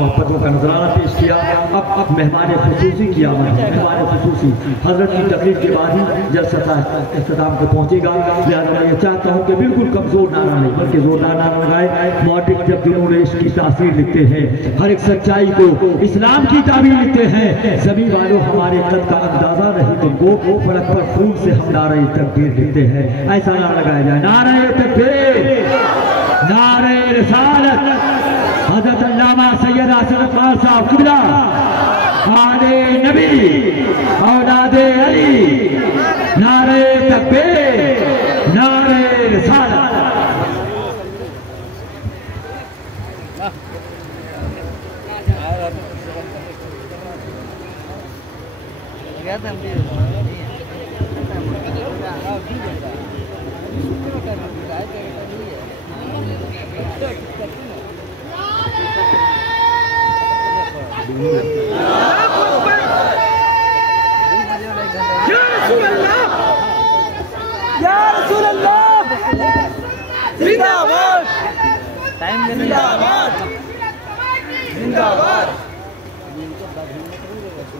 محبتوں کا نظرانہ پیش کیا. اب مہمان خصوصی کی آمد ہے. مہمان خصوصی حضرت کی تقریر کے بعد ہی جلسہ اختتام کو پہنچے گا. لہٰذا میں یہ چاہتا ہوں کہ بالکل کمزور نعرہ نہیں بلکہ زوردار نعرہ لگائے. مؤرخ جب دلوں نے عشق کی تاثیر لکھتے ہیں، ہر ایک سچائی کو اسلام کی تعبیر لکھتے ہیں. زمین والوں ہمارے قد کا اندازہ نہیں تم کو، فلک پر خون سے ہم نعرہ تکبیر لکھتے ہیں. ایسا نعرہ لگایا جائے، نعرہ تکبیر، نعرہ رسالت. حضرت علامہ سید حسن اقبال صاحب قبلہ، آل نبی، اولاد علی، نعرہ تکبیر، نعرہ رسالت.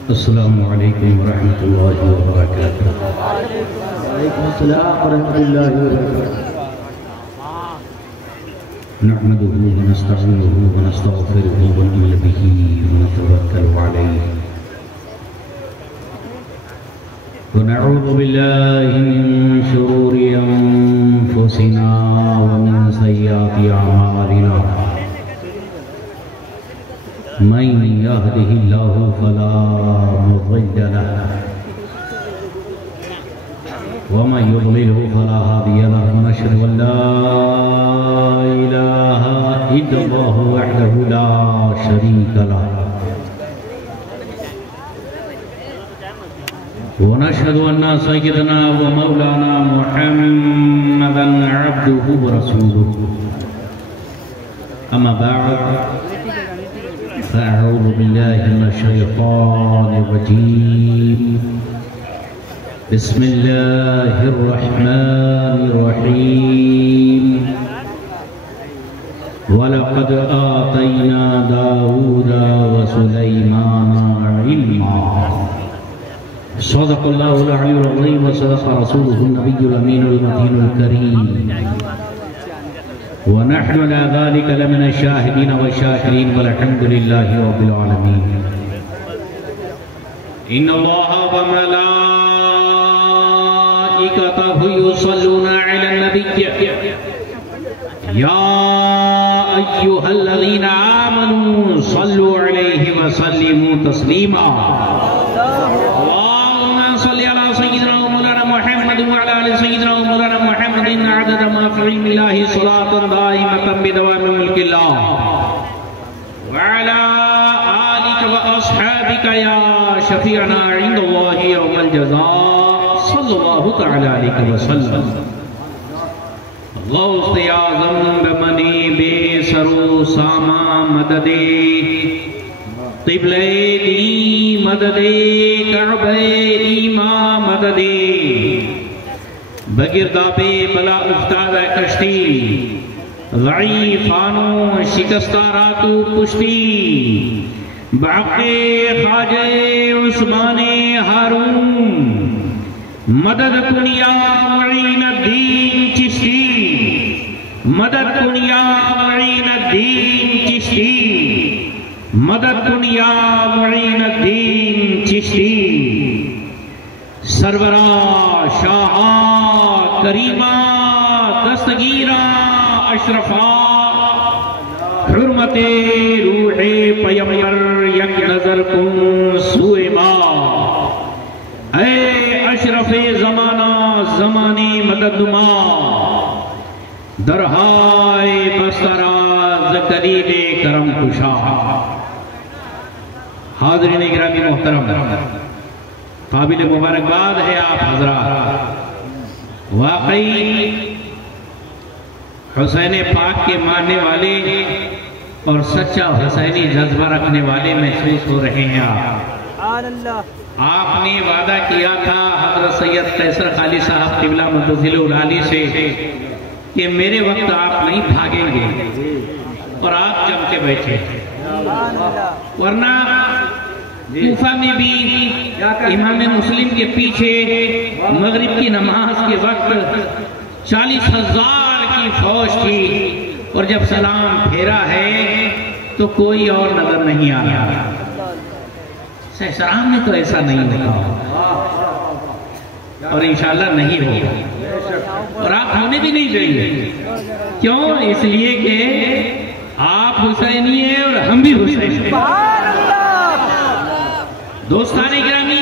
السلام علیکم ورحمۃ اللہ وبرکاتہ. وعلیکم السلام ورحمۃ اللہ وبرکاتہ. نحمده ونستعينه ونستغفره ونؤمن به ونتوكل عليه ونعوذ بالله من شرور أنفسنا ومن سيئات أعمالنا. من يهده الله فلا مضل له ومن يضلله فلا هادي له. ونشهد أن لا إله إلا الله وحده لا شريك له ونشهد أن سيدنا ومولانا محمدا عبده ورسوله. أما بعد فأعوذ بالله من الشيطان الرجيم. بسم الله الرحمن الرحيم. وَلَقَدْ آتَيْنَا دَاوُودَ وَسُلَيْمَانَ عِلْمًا. صدق الله العلي العظيم وصدق رسوله النبي الأمين المتين الكريم. ونحن على ذلك لمن الشاهدين والشاكرين والحمد لله رب العالمين. إن الله وملائكته يصلون على النبي يا أيها الذين آمنوا صلوا عليه وسلموا تسليما. اللهم صل على سيدنا ومولانا محمد وعلى آل سيدنا ومولانا محمد عدد ما في علم الله صلاة دائمة بدوام ملك الله وعلى آلك وأصحابك يا شفيعنا عند الله يوم الجزاء صلى الله تعالى عليه وسلم. غوث اعظم بمنی بے سرو ساما مددے قبلے دی مددے کعبے ایماں مددے بگردابے بلا افتادہ کشتی ضعیفانوں شکستہ راتو پشتی بحق خواجہ عثمان ہارون مدد کنیا معین الدین چشتی مدد کنیا معین الدین چشتی مدد کنیا معین الدین چشتی. سرورہ شاہا کریمہ دستگیرہ اشرفہ حرمت روح پیمبر یک نظر کن سوئے با. اے اشرف زمانہ زمانی مدد نما درہائے بستراز کلیل کرم کشا. حاضرین اکرامی محترم، قابل مبارکباد ہے آپ حضرات. واقعی حسین پاک کے ماننے والے اور سچا حسینی جذبہ رکھنے والے محسوس ہو رہے ہیں. آپ نے وعدہ کیا تھا حضرت سید قیصر خالی صاحب قبلہ منتظل العالی سے کہ میرے وقت آپ نہیں بھاگیں گے، اور آپ جم کے بیٹھے. ورنہ کوفہ میں بھی امام مسلم کے پیچھے مغرب کی نماز کے وقت 40,000 کی فوج تھی، اور جب سلام پھیرا ہے تو کوئی اور نظر نہیں آ رہا۔ سہسرام میں تو ایسا نہیں ہوگا اور انشاءاللہ نہیں ہوگا، اور آپ ہونے بھی نہیں چاہیے۔ کیوں؟ اس لیے کہ آپ حسینی ہیں اور ہم بھی حسینی ہیں۔ دوستان گرامی،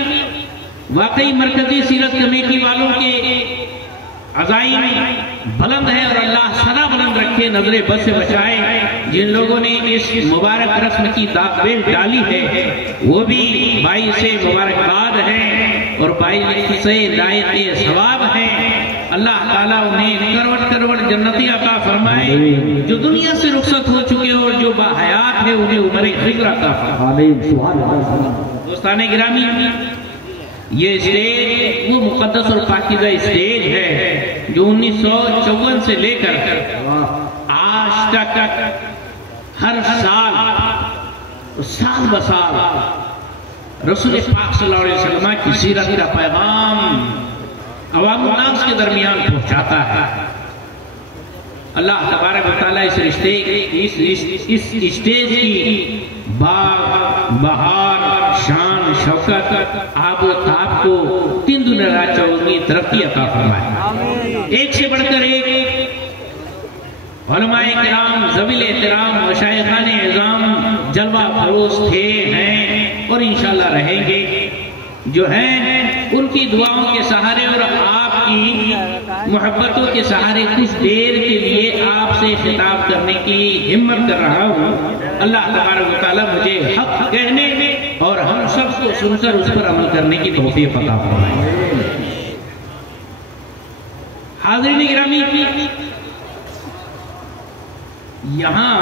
واقعی مرکزی سیرت کمیٹی والوں کے عزائم بلند ہے، اور اللہ سدا بلند رکھے، نظر بد سے بچائے۔ جن لوگوں نے اس مبارک رسم کی داغ ڈالی ہے وہ بھی باعث مبارکباد ہیں اور باعث دائق ثواب ہیں۔ اللہ تعالیٰ انہیں کروڑ کروڑ جنتی عطا فرمائے، جو دنیا سے رخصت ہو چکے اور جو باحیات ہے انہیں عمر خضر عطا فرمائے۔ دوستان گرامی، یہ اسٹیج وہ مقدس اور پاکیزہ اسٹیج ہے جو 1954 سے لے کر آج تک ہر سال بسال رسول پاک صلی اللہ علیہ وسلم کی سیرت کا پیغام عوام الناس کے درمیان پہنچاتا ہے۔ اللہ تبارک و تعالیٰ اس اسٹیج کی باغ بہار شان شوکت آب و تاب کو 3 دنیا چوگنی ترقی عطا فرمائے۔ ایک سے بڑھ کر ایک علماء کرام ذویل احترام مشائخان اعظام جلوہ فروز تھے ہیں اور انشاءاللہ رہیں گے، جو ہیں ان کی دعاؤں کے سہارے اور آپ کی محبتوں کے سہارے کچھ دیر کے لیے آپ سے خطاب کرنے کی ہمت کر رہا ہوں۔ اللہ تبارک و تعالیٰ مجھے حق کہنے اور ہم سب کو سن کر اس پر عمل کرنے کی توفیق عطا فرمائے۔ حاضرین گرامی، یہاں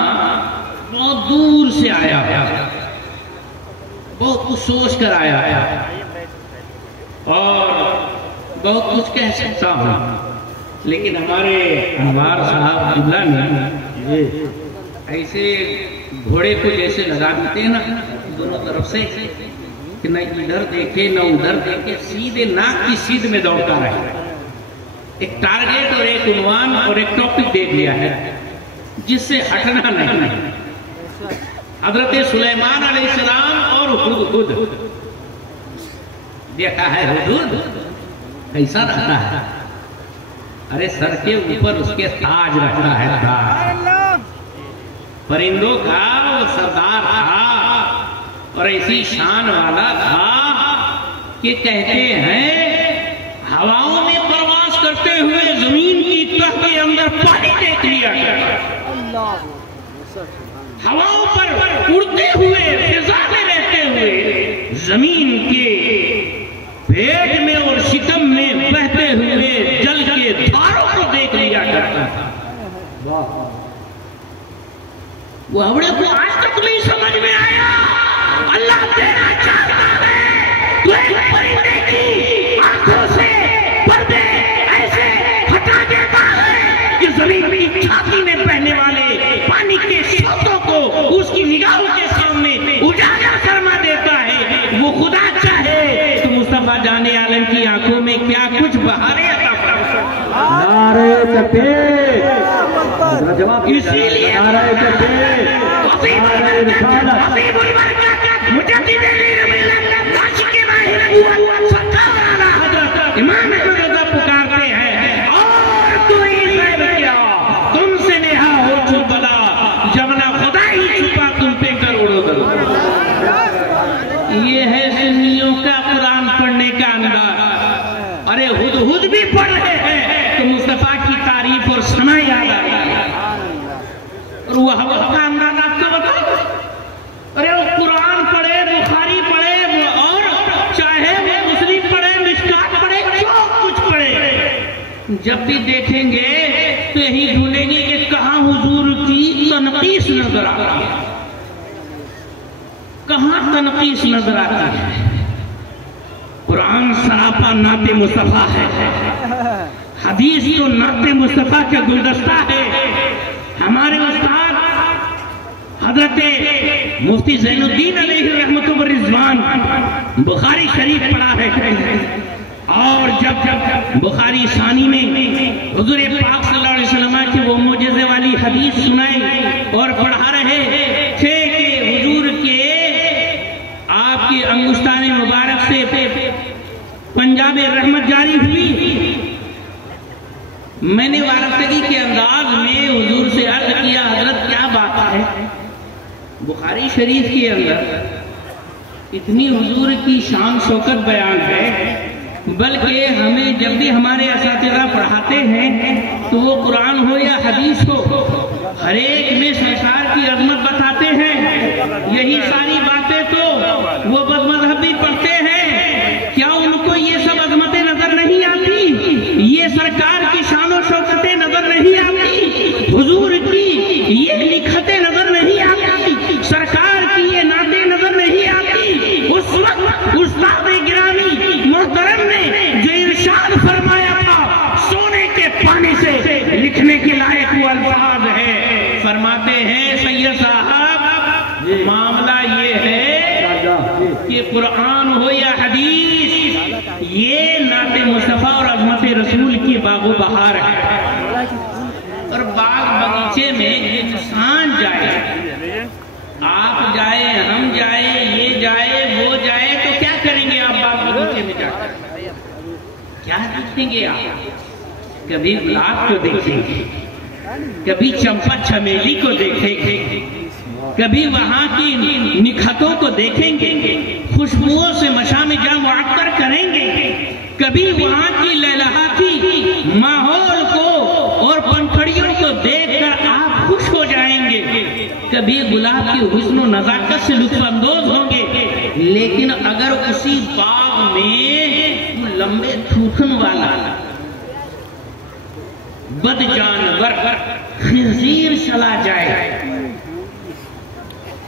بہت دور سے آیا بہت کچھ سوچ کر آیا اور بہت کچھ کہہ سکتا ہوں، لیکن ہمارے انوار صاحب قبلہ نے ایسے گھوڑے کو جیسے لگا دیتے ہیں نا دونوں طرف سے کہ نہ ادھر دیکھے نہ ادھر دیکھے، سیدھے ناک کی سیدھ میں دوڑتا رہے۔ ایک ٹارگیٹ اور ایک عنوان اور ایک ٹاپک دے دیا ہے جس سے ہٹنا نہیں۔ حضرت سلیمان علیہ السلام اور ہدہد، دیکھا ہے ہدہد کیسا رہتا ہے؟ ارے سر کے اوپر اس کے تاج رکھتا ہے، تاج پرندوں کا وہ سردار تھا اور ایسی شان والا تھا کہ کہتے ہیں ہواؤں میں پرواز کرتے ہوئے زمین کی تہ کے اندر پانی دیکھ لیا گیا، ہواؤں پر اڑتے ہوئے فضا میں رہتے ہوئے زمین کے پیٹ میں اور شکم میں بہتے ہوئے جل کے دھاروں کو دیکھ لیا کرتا تھا۔ وہ ہمڑے کو آج تک نہیں سمجھ میں آیا۔ اللہ دینا چاہتا ہے تو ایک پرندے کی آنکھوں سے پردے ایسے ہٹا دیتا ہے کہ زمین کی چھاتی میں بہنے والے پانی کے سوتوں کو اس کی نگاہوں کے سامنے اجاگر فرما دیتا ہے۔ وہ خدا چاہے تو مصطفیٰ جان عالم کی آنکھوں میں کیا کچھ بہارے عطا فرما۔ نعرہ تکبیر، اسی لیے امام پکارتے ہیں اور کوئی غیر کیا تم سے نہا ہو چھو بلا، جمنا خدا ہی چھپا تم پہ کروڑوں درود۔ یہ ہے سنیوں کا قرآن پڑھنے کا انداز۔ ارے ہدہد بھی پڑھ رہے ہیں تو مصطفیٰ کی تعریف اور ثنا یاد آ رہی ہے، اور وہ کا انداز آپ کو بتاؤ۔ ارے وہ قرآن پڑھے، بخاری پڑھے اور چاہے وہ مسلم پڑھے، مشکات پڑھے، جو کچھ پڑھے، جب بھی دیکھیں گے تو یہی ڈھونڈیں گے کہ کہاں حضور کی تنقیص نظر آتی ہے، کہاں تنقیص نظر آتی ہے۔ قرآن سراپا نعت مصطفیٰ ہے، حدیث تو نعت مصطفیٰ کا گلدستہ ہے۔ ہمارے استاد حضرت مفتی زین الدین علیہ رحمۃ الرضوان بخاری شریف پڑھا ہے، اور جب بخاری ثانی میں حضور پاک صلی اللہ علیہ وسلم کی وہ معجزے والی حدیث سنائی اور پڑھا رہے تھے کہ حضور کے آپ کی انگشتان مبارک سے پنجاب رحمت جاری ہوئی، میں نے وارفتگی کے انداز میں حضور سے عرض کیا حضرت کیا بات ہے؟ بخاری شریف کے اندر اتنی حضور کی شان شوکت بیان ہے، بلکہ ہمیں جب بھی ہمارے اساتذہ پڑھاتے ہیں تو وہ قرآن ہو یا حدیث ہو ہر ایک میں سرکار کی عظمت بتاتے ہیں، یہی ساری باتیں تو وہ بد مذہب بھی پڑھتے ہیں، کیا ان کو یہ سب عظمتیں نظر نہیں آتی؟ یہ سرکار کی شان و شوکتیں نظر نہیں آتی؟ حضور کی یہ لکھتیں نظر نہیں آتی؟ سرکار کی یہ نعتیں نظر نہیں آتی؟ اس وقت استاد گرامی محترم نے جو ارشاد فرمایا تھا سونے کے پانی سے لکھنے کے لائق وہ الفاظ ہے، فرماتے ہیں سید صاحب معاملہ یہ ہے کہ قرآن ہو یا حدیث یہ نعت مصطفیٰ اور عظمت رسول کی باغ و بہار ہے، اور باغ بغیچے میں انسان جائے، آپ جائے، ہم جائے، یہ جائے، وہ جائے، تو کیا کریں گے آپ باغ بغیچے میں جا کر؟ کیا دیکھیں گے آپ؟ کبھی گلاب کو دیکھیں گے، کبھی چمپا چمیلی کو دیکھیں گے، کبھی وہاں کی نکھتوں کو دیکھیں گے، خوشبوؤں سے مشام جاں معطر کریں گے، کبھی وہاں کی لہلہاتی ماحول کو اور پنکھڑیوں کو دیکھ کر آپ خوش ہو جائیں گے، کبھی گلاب کی حسن و نزاکت سے لطف اندوز ہوں گے، لیکن اگر اسی باغ میں لمبے تھوتھن والا بد جانور خنزیر چلا جائے،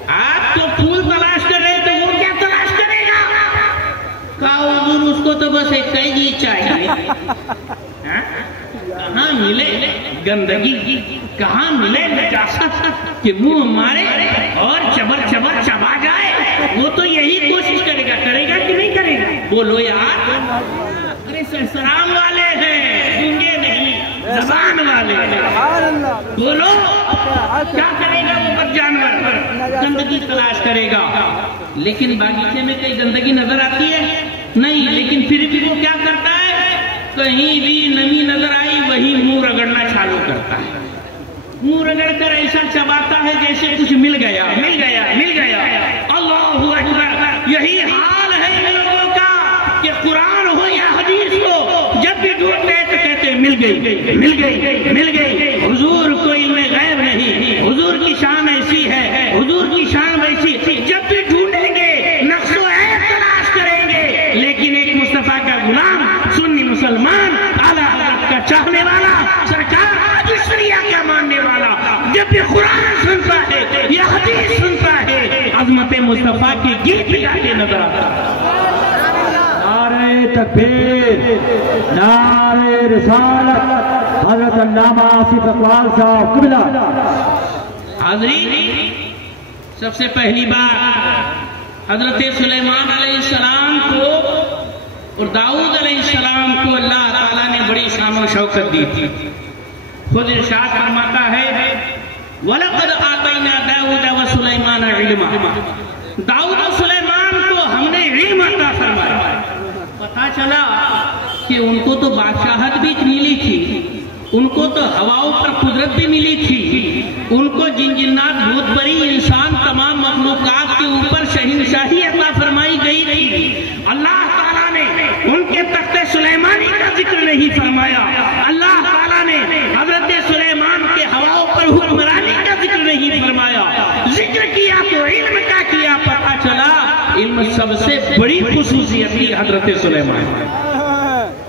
آپ تو پھول تلاش کر رہے تو وہ کیا تلاش کرے گا؟ کہا حضور اس کو تو بس ایک ہی چاہیے، کہاں ملے گندگی، کہاں ملے نجاست کہ منہ مارے اور چبر چبر چبا جائے، وہ تو یہی کوشش کرے گا کہ نہیں کرے گا؟ بولو یار، سلام والے ہیں، گنگے نہیں، زبان والے ہیں، بولو کیا کرے گا وہ بد جانور؟ گندگی تلاش کرے گا، لیکن باغیچے میں کئی گندگی نظر آتی ہے نہیں، لیکن پھر بھی وہ کیا کرتا ہے؟ کہیں بھی نمی نظر آئی وہی منہ رگڑنا چالو کرتا ہے، منہ رگڑ کر ایسا چباتا ہے جیسے کچھ مل گیا۔ اللہ اکبر، یہی حال ہے ان لوگوں کا کہ قرآن ہو یا حدیث ہو جب بھی ڈھونڈتے تو کہتے مل گئی۔ حضور کو علم غیب نہیں، حضور کی شان ایسی ہے، حضور کی شان ویسی، جب بھی ڈھونڈیں گے نقص و عیب تلاش کریں گے، لیکن ایک مصطفیٰ کا غلام، سنی مسلمان، اعلیٰ حضرت کا چاہنے والا، سرکار آج شریعہ کا ماننے والا، جب بھی قرآن سنتا ہے یا حدیث سنتا ہے عظمت مصطفیٰ کی گیت گاتے نظر آتا ہے۔ نعرہ تکبیر، نعرہ رسالت، حضرت علامہ آصف اقبال صاحب قبلہ۔ حاضرین، سب سے پہلی بات حضرت سلیمان علیہ السلام کو اور داؤد علیہ السلام کو اللہ تعالیٰ نے بڑی شان و شوکت دی تھی۔ خود ارشاد فرماتا ہے وَلَقَدْ آتَيْنَا دَاوُدَ وَسُلَيْمَانَ عِلْمًا، داؤد و سلیمان کو ہم نے علم عطا فرمایا۔ پتا چلا کہ ان کو تو بادشاہت بھی ملی تھی، ان کو تو ہواؤں پر قدرت بھی ملی تھی، ان کو جن جنات بھوت پری انسان تمام مخلوقات کے اوپر شہنشاہی عطا فرمائی گئی تھی۔ اللہ تعالیٰ نے ان کے تخت سلیمانی کا ذکر نہیں فرمایا، اللہ تعالیٰ نے حضرت سلیمان کے ہواؤں پر حکمرانی کا ذکر نہیں فرمایا، ذکر کیا تو علم کا کیا۔ پتا چلا علم سب سے بڑی خصوصیت تھی حضرت سلیمان۔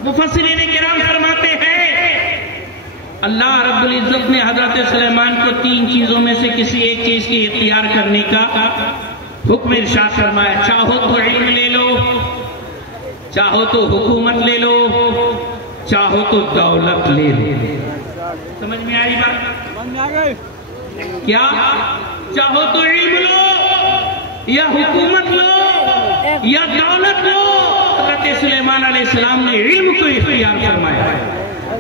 مفسرین کرام فرماتے ہیں اللہ رب العزت نے حضرت سلیمان کو 3 چیزوں میں سے کسی ایک چیز کی اختیار کرنے کا حکم ارشاد فرمایا۔ چاہو تو علم لے لو، چاہو تو حکومت لے لو، چاہو تو دولت لے لو۔ سمجھ میں آئی بات؟ کیا چاہو تو علم لو یا حکومت لو یا دولت لو، حضرت سلیمان علیہ السلام نے علم کو اختیار فرمایا،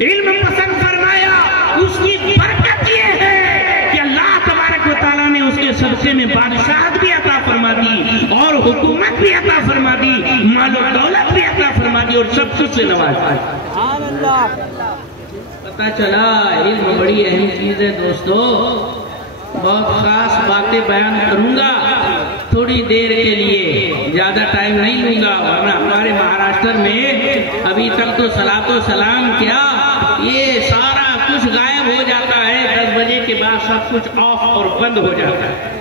علم پسند فرمایا۔ اس کی برکت یہ ہے کہ اللہ تبارک و تعالیٰ نے اس کے صدقے میں بادشاہت بھی عطا فرما دی اور حکومت بھی عطا فرما دی، مال و دولت بھی عطا فرما دی اور سب کچھ سے نوازا۔ پتہ چلا علم بڑی اہم چیز ہے دوستو۔ بہت خاص باتیں بیان کروں گا تھوڑی دیر کے لیے، زیادہ ٹائم نہیں لوں گا، ورنہ ہمارے مہاراشٹر میں ابھی تک تو صلاۃ و سلام کیا یہ سارا کچھ غائب ہو جاتا ہے، 10 بجے کے بعد سب کچھ آف اور بند ہو جاتا ہے۔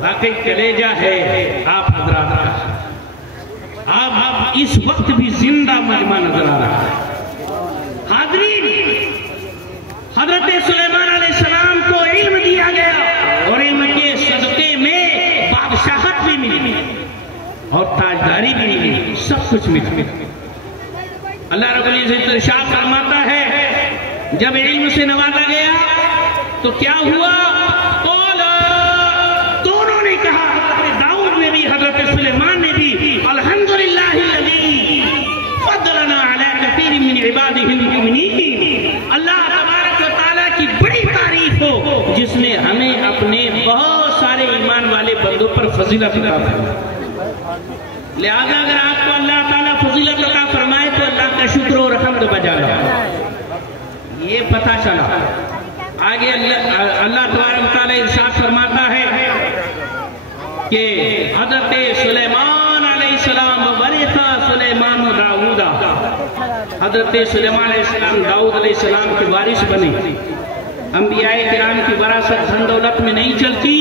واقعی کلیجہ ہے آپ حضرات کا، آپ اس وقت بھی زندہ مجمع نظر آ رہا ہے۔ حاضرین، حضرت سلیمان علیہ السلام کو علم دیا گیا اور علم کے صدقے میں بادشاہت بھی ملی اور تاجداری بھی ملی، سب کچھ ملی۔ اللہ رب العزت ارشاد فرماتا ہے جب علم سے نوازا گیا تو کیا ہوا؟ دونوں نے کہا، حضرت داؤد نے بھی حضرت سلیمان نے بھی، الحمدللہ الذی فضلنا علی کثیر من عبادہ المؤمنین، اللہ تبارک و تعالیٰ کی بڑی تعریف ہو جس نے ہمیں اپنے بہت سارے ایمان والے بندوں پر فضیلت عطا فرمائی۔ لہذا اگر آپ کو اللہ تعالیٰ فضیلت عطا فرمائے تو اللہ کا شکر اور حمد بجا لاؤ۔ یہ پتہ چلا۔ آگے اللہ تبارک و تعالیٰ ارشاد فرماتا ہے کہ حضرت سلیمان علیہ السلام ورث سلیمان و داؤد، حضرت سلیمان علیہ السلام داؤد علیہ السلام کے وارث بنے۔ انبیاء کرام کی وراثت دھن دولت میں نہیں چلتی،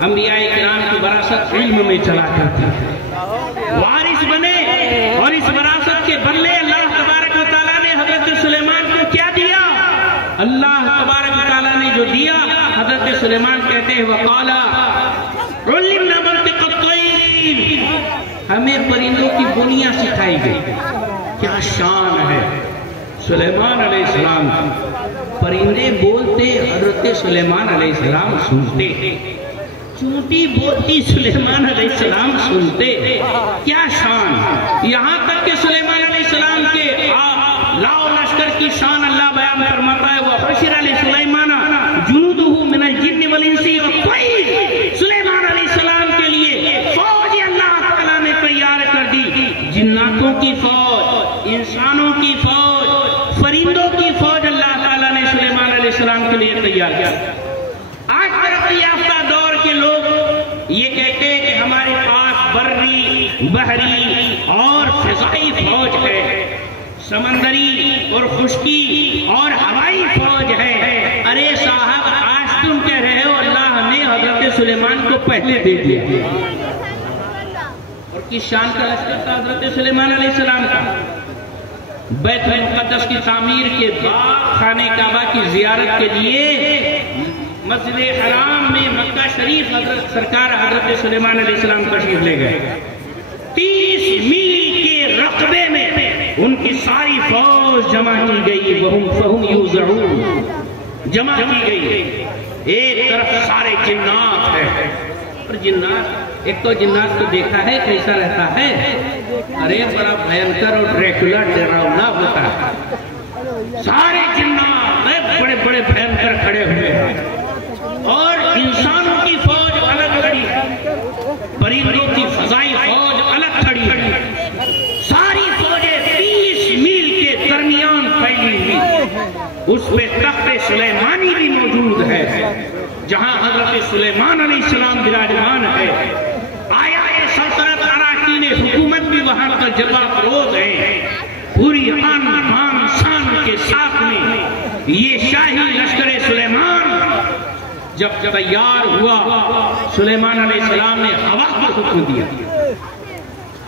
انبیاء کرام کی وراثت علم میں چلا کرتی ہے۔ وارث بنے اور اس وراثت کے بدلے اللہ تبارک و تعالیٰ نے حضرت سلیمان کو کیا دیا؟ اللہ تبارک و تعالیٰ نے جو دیا، حضرت سلیمان کہتے ہیں وقال علمنا منطق الطیر، ہمیں پرندوں کی بولیاں سکھائی گئی۔ کیا شان ہے سلیمان علیہ السلام کی، پرندے بولتے حضرت سلیمان علیہ السلام سنتے، چونٹی بولتی سلیمان علیہ السلام سنتے، کیا شان۔ یہاں تک کہ سلیمان علیہ السلام کے لاؤ لشکر کی شان اللہ بیان فرماتا ہے، وَحُشِرَ لِسُلَيْمَانَ جُنُودُهُ مِنَ الْجِنِّ وَالْإِنسِ وَالطَّيْرِ، سلیمان علیہ السلام کے لیے فوج اللہ تعالیٰ نے تیار کر دی، جناتوں کی فوج، انسانوں کی فوج، فرندوں کی فوج اللہ تعالیٰ نے سلیمان علیہ السلام کے لیے تیار کیا۔ آج ترقی یافتہ دور کے لوگ یہ کہتے ہیں کہ ہمارے پاس بری، بحری اور فضائی فوج ہے، سمندری اور خشکی اور ہوائی فوج ہے۔ ارے صاحب، آج تم کہہ رہے ہو اللہ نے حضرت سلیمان کو پہلے دے دیا، اور کس شان کا لشکر تھا حضرت سلیمان علیہ السلام کا؟ بیت المقدس کی تعمیر کے بعد خانہ کعبہ کی زیارت کے لیے مسجد حرام میں مکہ شریف حضرت سرکار حضرت سلیمان علیہ السلام تشریف لے گئے۔ 30 میل کے رقبے میں ان کی ساری فوج جمع کی گئی، فہم یوزعون، جمع کی گئی۔ ایک طرف سارے جنات ہیں، اور جنات، ایک تو جنات کو دیکھا ہے کیسا رہتا ہے، ارے بڑا بھینکر اور ڈریکولا ڈراؤنا ہوتا ہے۔ سارے جنات بڑے بڑے بھینکر کھڑے ہوئے ہیں، اور انسانوں کی فوج الگ کھڑی ہے، پرندوں کی فضائی فوج الگ کھڑی ہے۔ ساری فوجیں 30 میل کے درمیان پھیلی ہوئی، اس پہ تخت سلیمانی بھی موجود ہے جہاں حضرت سلیمان علیہ السلام براجمان ہے۔ آیا سلطنت اراکین حکومت بھی وہاں پر جلوہ فروز ہے، پوری آن بان شان کے ساتھ میں یہ شاہی لشکر سلیمان جب تیار ہوا، سلیمان علیہ السلام نے ہوا کو حکم دیا،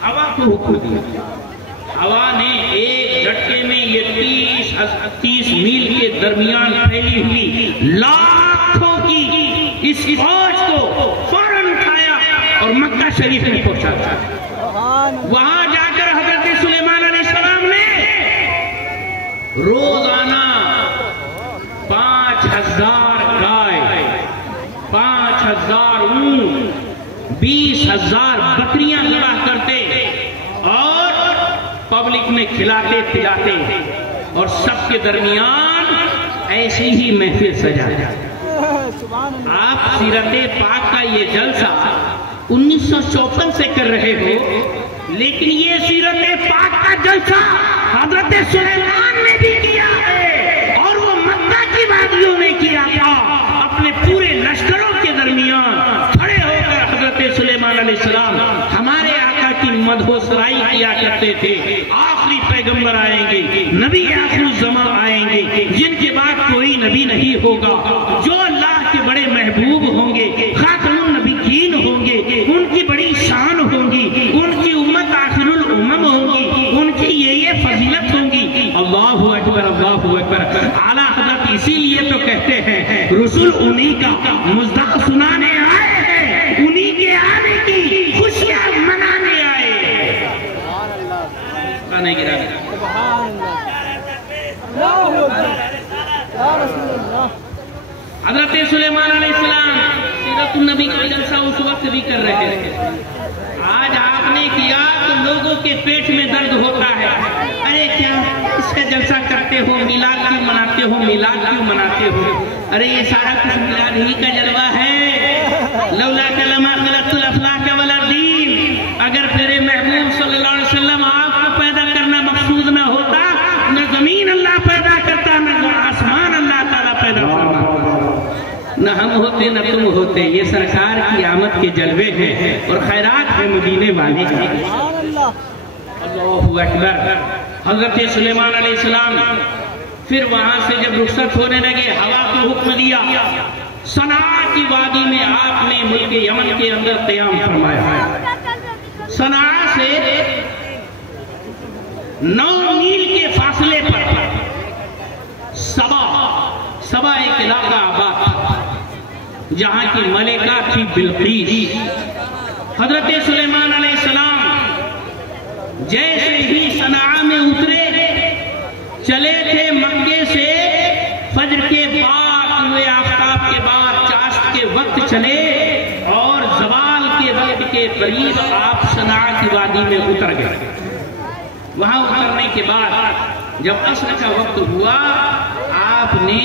ہوا کو حکم دیا۔ ہوا نے ایک جھٹکے میں یہ 30 میل کے درمیان پھیلی ہوئی لاکھوں کی اس فوج کو فوراً اٹھایا اور مکہ شریف میں پہنچا دیا۔ وہاں جا کر حضرت سلیمان علیہ السلام نے روزانہ 5000 گائے، 5 20,000 بکریاں ذبح کرتے اور پبلک میں کھلاتے پلاتے اور سب کے درمیان ایسی ہی محفل سجاتے. آپ سیرت پاک کا یہ جلسہ 1954 سے کر رہے ہو، لیکن یہ سیرت پاک کا جلسہ حضرت سلیمان نے بھی کیا ہے اور وہ مکہ کی وادیوں میں کیا تھا. اپنے پورے لشکروں کے درمیان کھڑے ہو کر حضرت سلیمان علیہ السلام ہمارے آقا کی مدح و سرائی کیا کرتے تھے. آخری پیغمبر آئیں گے، نبی آخر الزمان آئیں گے، جن کے بعد کوئی نبی نہیں ہوگا، جو اللہ کے بڑے محبوب ہوں گے، خاتم النبیین ہوں گے، ان کی بڑی شان ہوگی، ان کی امت آخر الامم ہوگی، ان کی یہ فضیلت ہوگی. اللہ اکبر اللہ اکبر. اعلیٰ حضرت اسی لیے تو کہتے ہیں رسول انہی کا مزدق سنانے آئے ہیں، انہی کے آنے کی خوشیاں منانے آئے ہیں. گانے گرا حضرت سلیمان علیہ السلام سیرت النبی کا جلسہ اس وقت بھی کر رہے تھے. آج آپ نے کیا تو لوگوں کے پیٹ میں درد ہوتا ہے. ارے کیا اس کا جلسہ کرتے ہو، میلاد کیوں مناتے ہو، میلاد کیوں مناتے ہو؟ ارے یہ سارا کچھ میلاد ہی کا جلوہ ہے. لولا لما خلقت الافلاک والارضین. اگر میرے محبوب صلی اللہ علیہ وسلم آپ کو پیدا کرنا مقصود نہ ہوتا، نہ زمین اللہ پیدا کرتا، نہ آسمان اللہ تعالیٰ پیدا کرتا، نہ ہم ہوتے نہ تم ہوتے. یہ سرکار کی آمد کے جلوے ہیں اور خیرات ہے مدینے والے کی. اللہ اکبر. حضرت سلیمان علیہ السلام پھر وہاں سے جب رخصت ہونے لگے، ہوا کو حکم دیا. صنعاء کی وادی میں آپ نے ملک یمن کے اندر قیام فرمایا. صنعاء سے 9 میل کے فاصلے پر سبا ایک علاقہ آباد تھا جہاں کی ملکہ تھی بلقیس. حضرت سلیمان علیہ السلام جیسے ہی صنعاء میں اترے، چلے تھے مکے سے فجر کے بعد، طلوع آفتاب کے بعد چاشت کے وقت چلے اور زوال کے وقت کے قریب آپ صنعاء کی وادی میں اتر گئے. وہاں اترنے کے بعد جب عصر کا وقت ہوا، آپ نے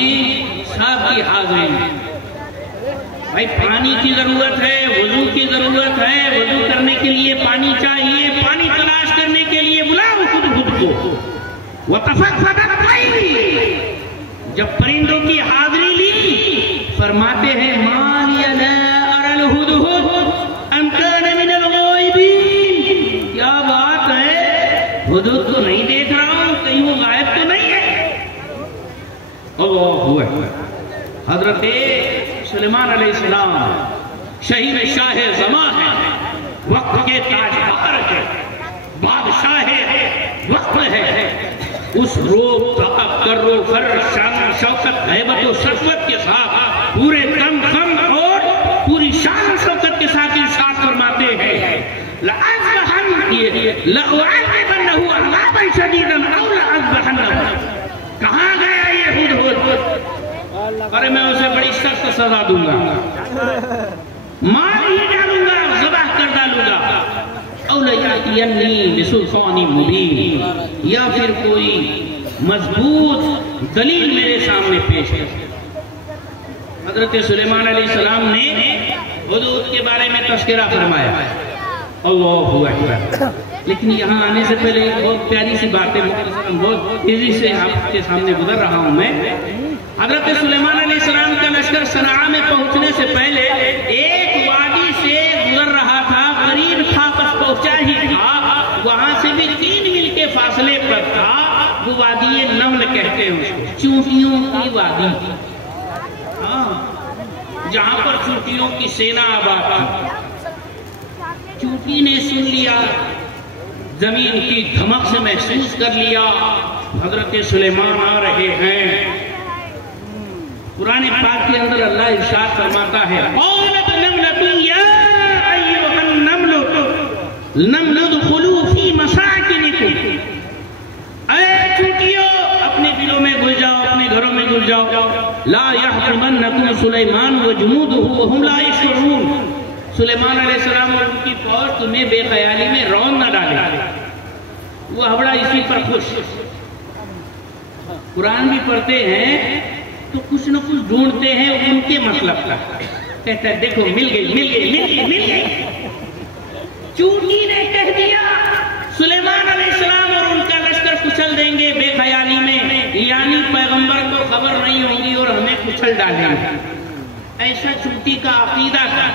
سب کی حاضری میں بھائی پانی کی ضرورت ہے، وضو کی ضرورت ہے، وضو کرنے کے لیے پانی چاہیے، پانی تلاش کرنے کے لیے بلاؤ خود کو. وَتَفَقَّدَ الطَّيْرُ. جب پرندوں کی حاضری لی، فرماتے ہیں مَا لِيَ لَا أَرَى الْهُدْهُدَ أَمْ كَانَ مِنَ الْغَائِبِينَ. کیا بات ہے، ہدہد کو نہیں دیکھ رہا ہوں، کہیں وہ غائب تو نہیں ہے. اللہ اکبر. حضرت سلیمان علیہ السلام شہید شاہ زمان ہے، وقت کے تاجدار ہے، بادشاہ وقت ہے. اس روب طاقت کرو فر شان شوکت ہیبت و شرفت کے ساتھ پورے تن خم اور پوری شان شوکت کے ساتھ ارشاد فرماتے ہیں لَأُعَذِّبَنَّهُ عَذَابًا شَدِيدًا أَوْ لَأَذْبَحَنَّهُ. کہاں گیا یہ ہدہد؟ ارے میں اسے بڑی سخت سزا دوں گا، مار ہی ڈالوں گا، ذبح کر ڈالوں گا. اَوْ لَيَأْتِيَنِّي بِسُلْطَانٍ مُبِينٍ. یا پھر کوئی مضبوط دلیل میرے سامنے پیش کر. حضرت سلیمان علیہ السلام نے ہدہد کے بارے میں تذکرہ فرمایا. اللہ اکبر. لیکن یہاں آنے سے پہلے ایک بہت پیاری سی بات ہے، بہت تیزی سے آپ کے سامنے گزر رہا ہوں میں. حضرت سلیمان علیہ السلام کا لشکر صنعاء میں پہنچنے سے پہلے ایک وادی سے گزر رہا تھا، قریب تھا بس پہنچا ہی تھا. وہاں سے بھی 3 میل کے فاصلے پر تھا. وہ وادی نمل کہتے ہیں اس کو، چونٹیوں کی وادی. جہاں پر چونٹیوں کی سینا آباد تھی. چونٹی نے سن لیا، زمین کی دھمک سے محسوس کر لیا حضرت سلیمان آ رہے ہیں. قرآن پاک کے اندر اللہ ارشاد فرماتا ہے قالت نملة یا ایھا النمل ادخلوا فی مساکنکم. اے چونٹیوں اپنے دلوں میں گھل جاؤ، اپنے گھروں میں گھل جاؤ. لا یحطمنکم سلیمان وجنودہ وہم لا یشعرون. سلیمان علیہ السلام اور ان کی فوج تمہیں بے خیالی میں رون نہ ڈالے. وہ ہبڑا اسی پر خوش. قرآن بھی پڑھتے ہیں تو کچھ نہ کچھ ڈھونڈتے ہیں ان کے مطلب کا. کہتا ہے دیکھو مل گئی. چونٹی نے کہہ دیا سلیمان علیہ السلام اور ان کا لشکر کچل دیں گے بے خیالی میں، یعنی پیغمبر کو خبر نہیں ہوگی اور ہمیں کچل ڈالیں گے. ایسا چونٹی کا عقیدہ تھا.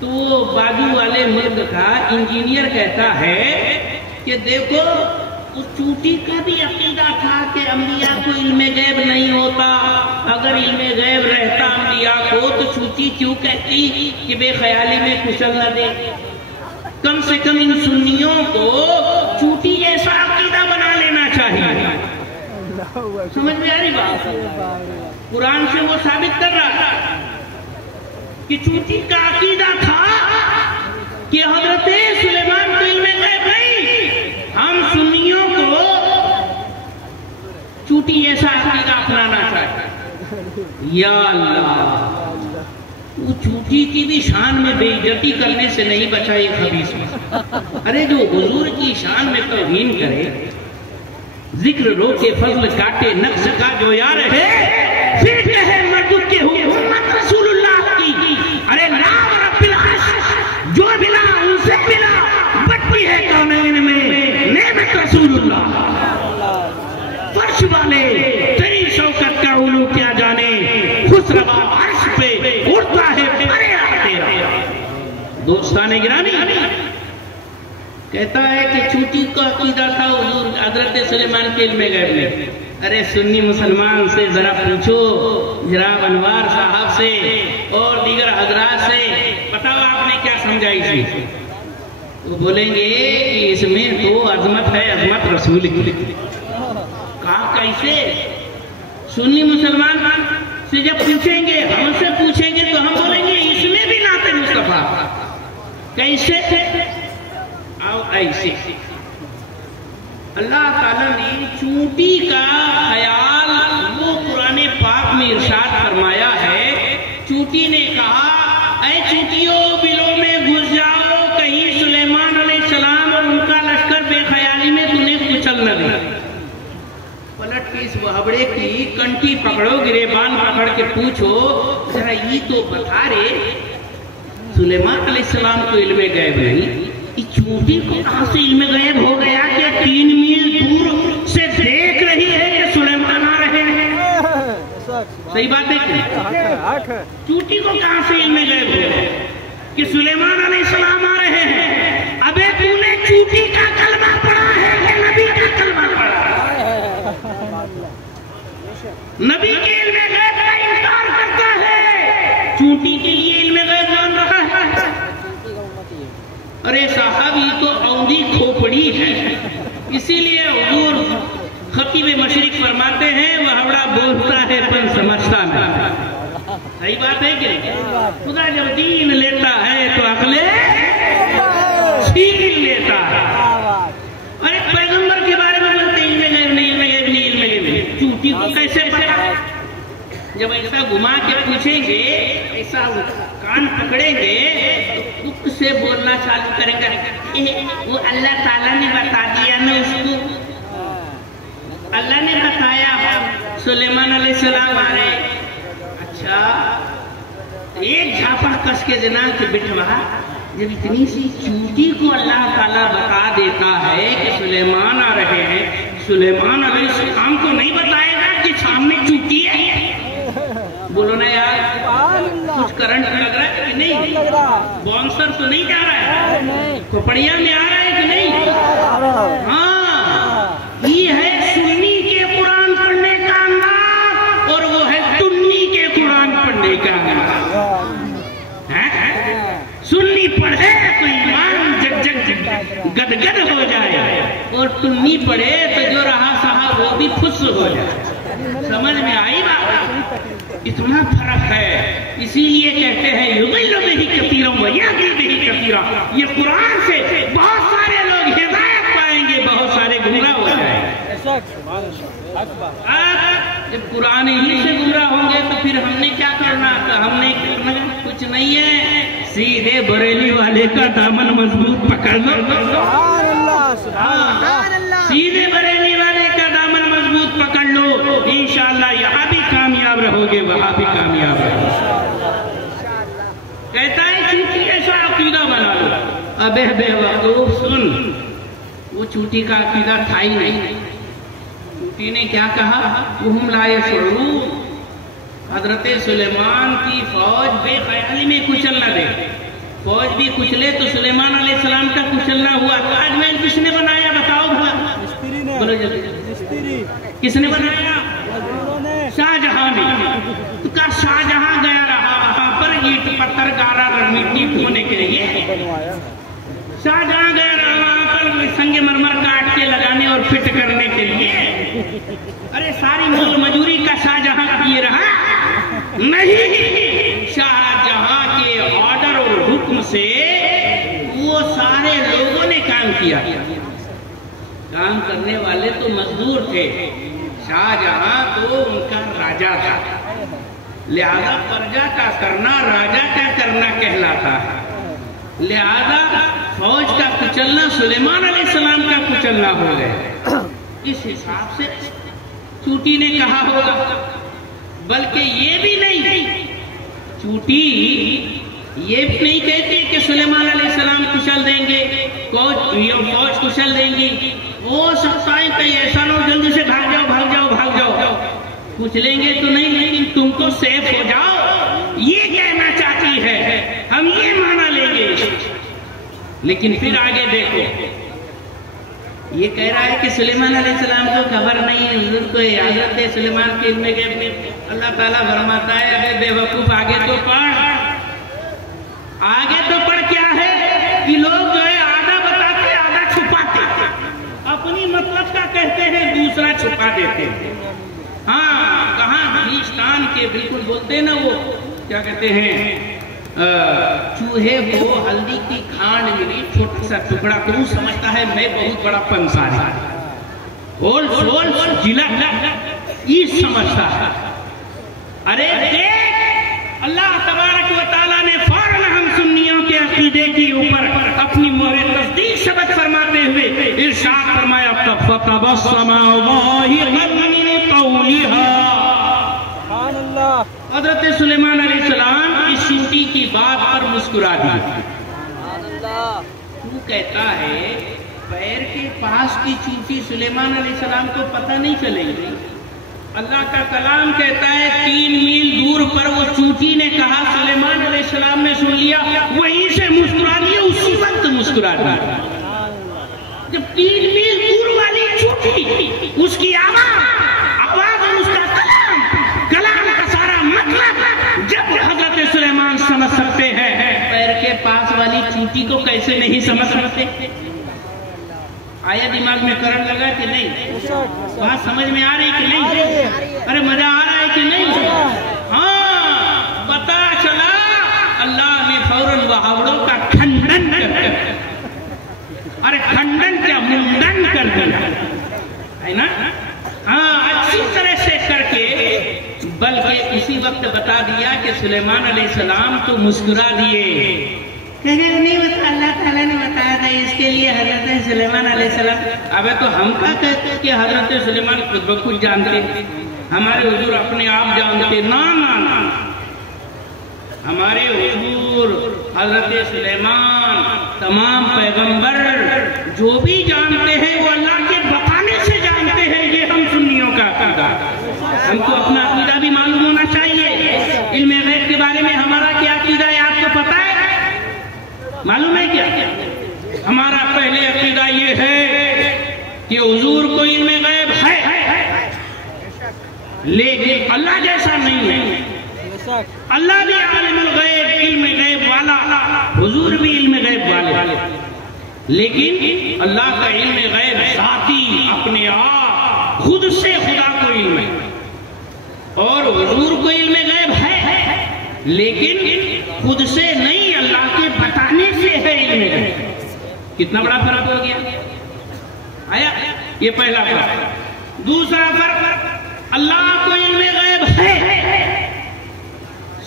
تو وہ بازو والے ملک کا انجینئر کہتا ہے کہ دیکھو اس چونٹی کا بھی عقیدہ تھا کہ انبیاء کو علم غیب نہیں ہوتا. اگر علم غیب رہتا انبیاء کو تو چونٹی کیوں کہتی کہ بے خیالی میں کچل نہ دے. کم سے کم ان سنیوں کو چونٹی جیسا عقیدہ بنا لینا چاہیے. سمجھ میں آ رہی بات؟ قرآن سے وہ ثابت کر رہا تھا کہ چونٹی کا عقیدہ تھا کہ حضرت سلیمان کو علم غیب نہیں. ہم سنیوں کو چونٹی جیسا عقیدہ اپنانا چاہیے. یا اللہ، وہ چونٹی کی بھی شان میں بے عزتی کرنے سے نہیں بچا یہ خبیث. ارے جو حضور کی شان میں توہین کرے، ذکر روکے فضل کاٹے نقص کا جو یار ہے، پھر کہے مردک کے ہوئے امت رسول اللہ کی. ارے نام رب العرش جو ملا ان سے ملا، بچتی ہے کونین میں نعمت رسول اللہ. فرش والے تیری شوکت کا علو کیا جانے، خسروا عرش پہ اڑتا ہے پریا تیرا. دوستان گرامی، کہتا ہے کہ چونٹی کا عقیدہ تھا حضور حضرت سلیمان کے علم غیب میں. ارے سنی مسلمان سے ذرا پوچھو، جناب انوار صاحب سے اور دیگر حضرات سے، بتاؤ آپ نے کیا سمجھائی تھی؟ وہ بولیں گے کہ اس میں تو عظمت ہے، عظمت رسول کی. کہاں کیسے؟ سنی مسلمان سے جب پوچھیں گے، ہم سے پوچھیں گے تو ہم بولیں گے اس میں بھی نعت مصطفیٰ. کیسے؟ آؤ ایسے. اللہ تعالیٰ نے چونٹی کا خیال وہ قرآن پاک میں ارشاد فرمایا ہے. چونٹی نے کہا اے چونٹیوں بلوں میں گھس جاؤ، کہیں سلیمان علیہ السلام اور ان کا لشکر بے خیالی میں تمہیں کچل نہ دے. پلٹ کے اس وہبڑے کی کنٹی پکڑو، گریبان پکڑ کے پوچھو ذرا یہ تو بتا رہے سلیمان علیہ السلام کو علم غیب نہیں، چونٹی کو کہاں سے علم غیب ہو گیا کہ 3 میل دور سے دیکھ رہی ہے کہ سلیمان آ رہے ہیں؟ صحیح بات ہے کہ چونٹی کو کہاں سے علم غیب ہو گیا کہ سلیمان علیہ السلام آ رہے ہیں؟ ابے تو نے چونٹی کا کلمہ پڑھا ہے کہ نبی کا کلمہ پڑھا ہے؟ نبی کے علم غیب کا انکار کرتا ہے، چونٹی کے لیے علم غیب مان رہا ہے. ارے صاحب یہ تو اوندھی کھوپڑی ہے. اسی لیے حضور خطیب مشرق فرماتے ہیں وہ ہبڑا بولتا ہے پن سمجھتا نہیں. صحیح بات ہے کہ خدا جب دین لیتا ہے تو عقلے چھین لیتا ہے. اور ایک پیغمبر کے بارے میں بولتے علم غیب نہیں، علم غیب نہیں، علم غیب نہیں. چونٹی کو کیسے پتا؟ جب ایسا گھما کے پوچھیں گے، ایسا کان پکڑیں گے تو دکھ سے بولنا چالو کریں گے. وہ اللہ تعالیٰ نے بتا دیا نا اس کو، اللہ نے بتایا سلیمان علیہ السلام آ رہے. اچھا ایک جھاپڑ کس کے جنان کے بٹھوا، جب اتنی سی چونٹی کو اللہ تعالیٰ بتا دیتا ہے کہ سلیمان آ رہے ہیں، سلیمان علیہ السلام کو نہیں بتائے گا کہ سامنے چونٹی ہے؟ بولو نا یار، کچھ کرنٹ لگ رہا ہے کہ نہیں؟ بانسر تو نہیں جا رہا ہے؟ کھوپڑیا میں آ رہا ہے کہ نہیں؟ ہاں، یہ ہے سنی کے قرآن پڑھنے کا انداز اور وہ ہے تنی کے قرآن پڑھنے کا انداز. سنی پڑھے تو ایمان گد گد ہو جائے اور تنی پڑھے تو جو رہا صاحب وہ بھی خوش ہو جائے. سمجھ میں آئی بات؟ اتنا فرق ہے. اسی لیے کہتے ہیں یضل بہ کثیرا ویہدی بہ کثیرا. یہ قرآن سے بہت سارے لوگ ہدایت پائیں گے، بہت سارے گمراہ ہو جائیں گے. جب قرآن ہی سے گمراہ ہوں گے تو پھر ہم نے کیا کرنا؟ ہم نے کچھ نہیں ہے، سیدھے بریلی والے کا دامن مضبوط پکڑ لو. سیدھے بریلی والے کا دامن مضبوط پکڑ لو, انشاءاللہ یہاں بھی کامیاب رہو گے, وہاں بھی کامیاب رہو گے. کہتا ہے چوٹی ایسا عقیدہ بنا لو. ابے بے وقوف سن, وہ چوٹی کا عقیدہ تھا ہی نہیں. چوٹی نے کیا کہا, وہم لا یشعرون. حضرت سلیمان کی فوج بے خیالی میں کچل نہ دے. فوج بھی کچلے تو سلیمان علیہ السلام کا کچلنا ہوا. تاج محل کس نے بنایا بتاؤ بھلا, بولو جلدی. کس نے بنایا؟ شاہ جہاں نے. شاہ جہاں گیا رہا وہاں پر اینٹ پتھر گارا مٹی دھونے کے لیے. شاہ جہاں گیا رہا وہاں پر سنگ مرمر کاٹ کے لگانے اور فٹ کرنے کے لیے. ارے ساری مول مجوری کا شاہ جہاں یہ رہا نہیں. شاہ جہاں کے آرڈر اور حکم سے وہ سارے لوگوں نے کام کیا. کام کرنے والے تو مزدور تھے. شاہ جہاں تو ان کا راجا تھا, لہذا پرجا کا کرنا راجا کا کرنا کہلاتا ہے. لہذا فوج کا کچلنا سلیمان علیہ السلام کا کچلنا ہو گیا. اس حساب سے چوٹی نے کہا ہوگا. بلکہ یہ بھی نہیں, چوٹی یہ بھی نہیں کہتی کہ سلیمان علیہ السلام کچل دیں گے, فوج کچل دیں گی. وہ سکتا ہے کہیں ایسا نہ ہو جلدی سے بھاگ جاؤ بھاگ جاؤ بھاگ جاؤ. کچلیں گے تو نہیں, لیکن تم تو سیف ہو جاؤ یہ کہنا چاہتی ہے. ہم یہ مانا لیں گے. لیکن پھر آگے دیکھو, یہ کہہ رہا ہے کہ سلیمان علیہ السلام کو خبر نہیں ہے. حضور کو حضرت سلیمان کے علم غیب میں اللہ تعالیٰ فرماتا ہے اگر بے وقوف آگے تو پڑھ. آگے تو پڑھ کیا ہے کہ لوگ جو ہے آدھا بتاتے آدھا چھپاتے, اپنی مطلب کا کہتے ہیں دوسرا چھپا دیتے ہیں. ہاں کہاں بلوچستان کے بالکل بولتے ہیں نا, وہ کیا کہتے ہیں, چوہے کو ہلدی کی کھانڈ ملی چھوٹا سا ٹکڑا تو سمجھتا ہے میں بہت بڑا پنساری. ہول جلا یہ سمجھتا ہے. ارے دیکھ, اللہ تبارک و تعالیٰ نے فوراً ہم سنیوں کے عقیدے کے اوپر اپنی مہر تصدیق ثبت فرماتے ہوئے ارشاد فرمایا فتبسم ضاحكا من قولها. حضرت سلیمان علیہ السلام اس چوٹی کی بات پر مسکرا دیا. تو کہتا ہے پیر کے پاس کی چوٹی سلیمان علیہ السلام کو پتہ نہیں چلے گی. اللہ کا کلام کہتا ہے 3 میل دور پر وہ چوٹی نے کہا, سلیمان علیہ السلام نے سن لیا, وہیں سے مسکرا دیا, اسی وقت مسکرا دیا. جب 3 میل دور والی چوٹی, اس کی آواز اور اس کا کلام کا سارا مطلب جب حضرت سلیمان سمجھ سکتے ہیں, پیر کے پاس والی چوٹی کو کیسے نہیں سمجھ سکتے؟ آیا دماغ میں کرنٹ لگا کہ نہیں؟ بات سمجھ میں آ رہی کہ نہیں؟ ارے مزہ آ رہا ہے کہ نہیں؟ ہاں پتا چلا اللہ نے فوراً وہاوڑوں کا کھنڈن کر دیا. ارے کھنڈن کیا منڈن کر دیا ہے نا. ہاں اچھی طرح سے کر کے, بلکہ اسی وقت بتا دیا کہ سلیمان علیہ السلام تو مسکرا دیے. نہیں بتا, اللہ تعالیٰ نے بتایا تھا اس کے لیے حضرت سلیمان علیہ السلام. ابے تو ہم کا کہتے ہیں کہ حضرت سلیمان خود بخود جانتے, ہمارے حضور اپنے آپ جانتے. نا نا نا, ہمارے حضور حضرت سلیمان تمام پیغمبر جو بھی جانتے ہیں وہ اللہ کے بتانے سے جانتے ہیں. یہ ہم سنیوں کا عقیدہ, ہم کو اپنا عقیدہ بھی معلوم ہونا چاہیے. علم غیب کے بارے میں ہمارا کیا عقیدہ ہے آپ کو پتا ہے؟ معلوم ہے کیا؟ ہمارا پہلے عقیدہ یہ ہے کہ حضور کو علم غیب ہے, لیکن اللہ جیسا نہیں ہے. اللہ بھی عالم الغیب, علم غیب والا, حضور بھی علم غیب والے. لیکن اللہ کا علم غیب ذاتی اپنے آپ خود سے خدا کو علم ہے, اور حضور کو علم غیب ہے لیکن خود سے نہیں, اللہ کے بتانے سے ہے علم غیب. کتنا بڑا فرق ہو گیا آیا؟ یہ پہلا فرق. دوسرا فرق, اللہ کو علم غیب ہے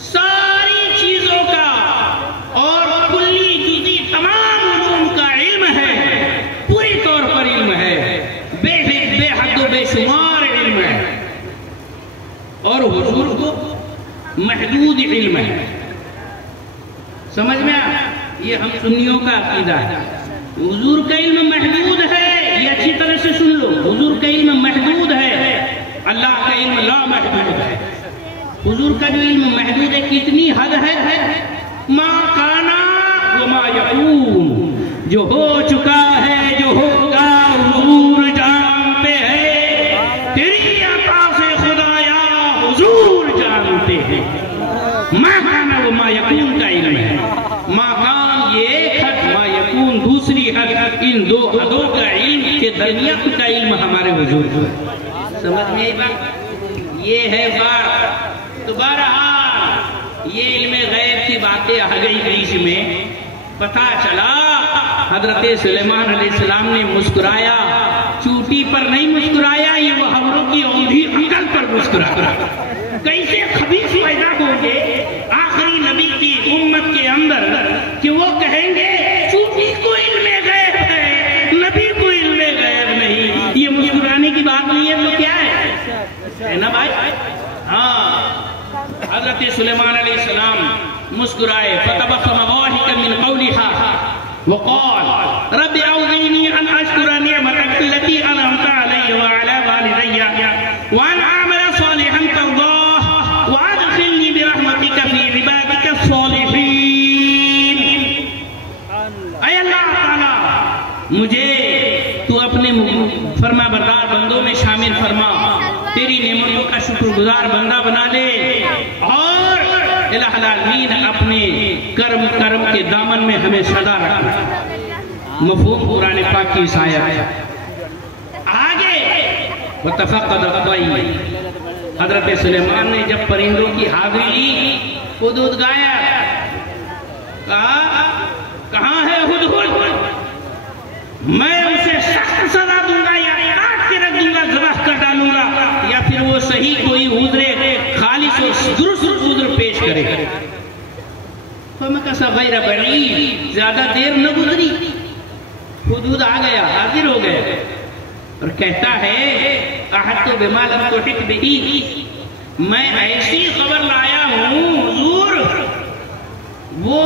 ساری چیزوں کا, اور محدود علم ہے. سمجھ میں یہ ہم سنیوں کا عقیدہ ہے. حضور کا علم محدود ہے، یہ اچھی طرح سے سن لو. حضور کا علم محدود ہے، اللہ کا علم لا محدود ہے. حضور کا جو علم محدود ہے کتنی حد ہے؟ ما کانا وما یکون، جو ہو چکا ہے جو ہوگا حضور جانتے ہیں. تیری عطا سے خدایا حضور جانتے ہیں. ما کانا وما یکون کا علم ہے. ما کان یہ ایک حد، ما یکون دوسری حد. ان دو حدوں کا علم کے درمیان کا علم ہمارے حضور کو. سمجھ میں آئی بات؟ یہ ہے بات. تو بہرحال یہ علم غیب کی باتیں آ گئی بیچ میں. پتہ چلا حضرت سلیمان علیہ السلام نے مسکرایا. چوٹی پر نہیں مسکرایا، یہ وہ حوروں کی اوندھی عقل پر مسکرایا. کیسے خبیث پیدا ہوں گے آخری نبی کی امت کے اندر کہ وہ کہیں گے چوٹی کو علم غیب ہے، نبی کو علم غیب نہیں. یہ مسکرانے کی بات نہیں ہے تو کیا ہے نا بھائی؟ ہاں، حضرت سلیمان علیہ السلام مسکرائے. فتبسم ضاحكا من قولها وقال رب أوزعني أن أشكر نعمتك التي أنعمت علي وعلى والدي وأن أعمل صالحا ترضاه وأدخلني برحمتك في عبادك الصالحين. اے اللہ تعالی مجھے تو اپنے فرما بردار بندوں میں شامل فرما، تیری نعمتوں کا شکر گزار بندہ بنا لے، اور الہ العالمین اپنے کرم کے دامن میں ہمیں صدا رکھنا. مفہوم قرآن پاک کی آیت. آگے وَتَفَقَّدَ الطَّيْرَ، حضرت سلیمان نے جب پرندوں کی حاضری لی، ہدہد گایا. کہاں ہے ہدہد؟ میں اسے سخت سزا دوں گا، یا کاٹ کے رکھ دوں گا، ذبح کر ڈالوں گا، یا پھر وہ صحیح کوئی عذر خالص و درست عذر پیش کرے. فَمَكَثَ غَيْرَ بَعِيدٍ، زیادہ دیر نہ گزری، ہدہد آ گیا، حاضر ہو گئے، اور کہتا ہے أَحَطْتُ بِمَا لَمْ تُحِطْ بِهِ، میں ایسی خبر لایا ہوں حضور، وہ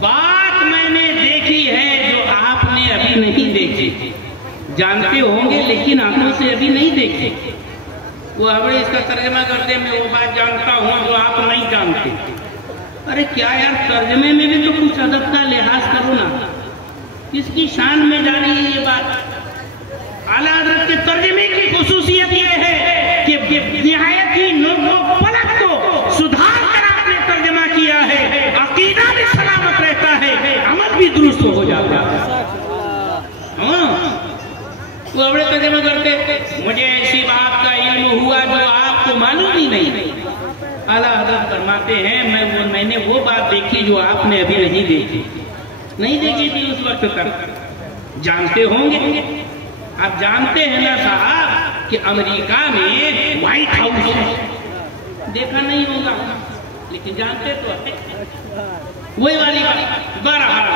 بات میں نے دیکھی ہے جو آپ نے ابھی نہیں دیکھی. جانتے ہوں گے لیکن آنکھوں سے ابھی نہیں دیکھے. وہ ہمیں اس کا ترجمہ کرتے ہیں، میں وہ بات جانتا ہوں جو آپ نہیں جانتے. ارے کیا یار، ترجمے میں بھی تو کچھ ادب کا لحاظ کرو نا. کس کی شان میں جا رہی ہے یہ بات؟ اعلیٰ حضرت کے ترجمے کی خصوصیت یہ ہے کہ نہایت ہی نوک پلک کو سدھار کر آپ نے ترجمہ کیا ہے. عقیدہ بھی سلامت رہتا ہے، عمل بھی درست ہو جاتا ہے. وہ بڑے ترجمہ کرتے، مجھے ایسی بات کا علم ہوا جو آپ کو معلوم ہی نہیں. اعلیٰ حضرت فرماتے ہیں میں نے وہ بات دیکھی جو آپ نے ابھی نہیں دیکھی تھی اس وقت تک. جانتے ہوں گے، آپ جانتے ہیں نا صاحب کہ امریکہ میں وائٹ ہاؤس دیکھا نہیں ہوگا لیکن جانتے تو ہے. وہی والی بات. بہرحال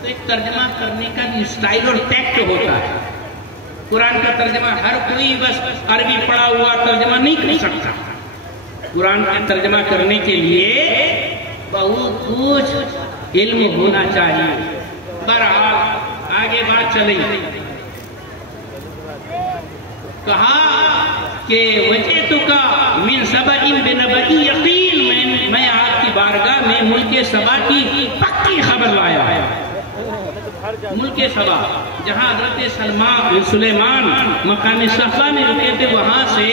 تو ایک ترجمہ کرنے کا بھی اسٹائل اور ٹیکٹ ہوتا ہے. قرآن کا ترجمہ ہر کوئی بس عربی پڑھا ہوا ترجمہ نہیں کر سکتا. قرآن کا ترجمہ کرنے کے لیے بہت کچھ علم ہونا چاہیے. بہرحال آگے بات چلی. کہا کہ وجئتک من سبأ بنبأ یقین، میں آپ کی بارگاہ میں ملک سبا کی پکی خبر لایا ہے. ملک سبا جہاں حضرت سلیمان مقام صفا میں رکے تھے، وہاں سے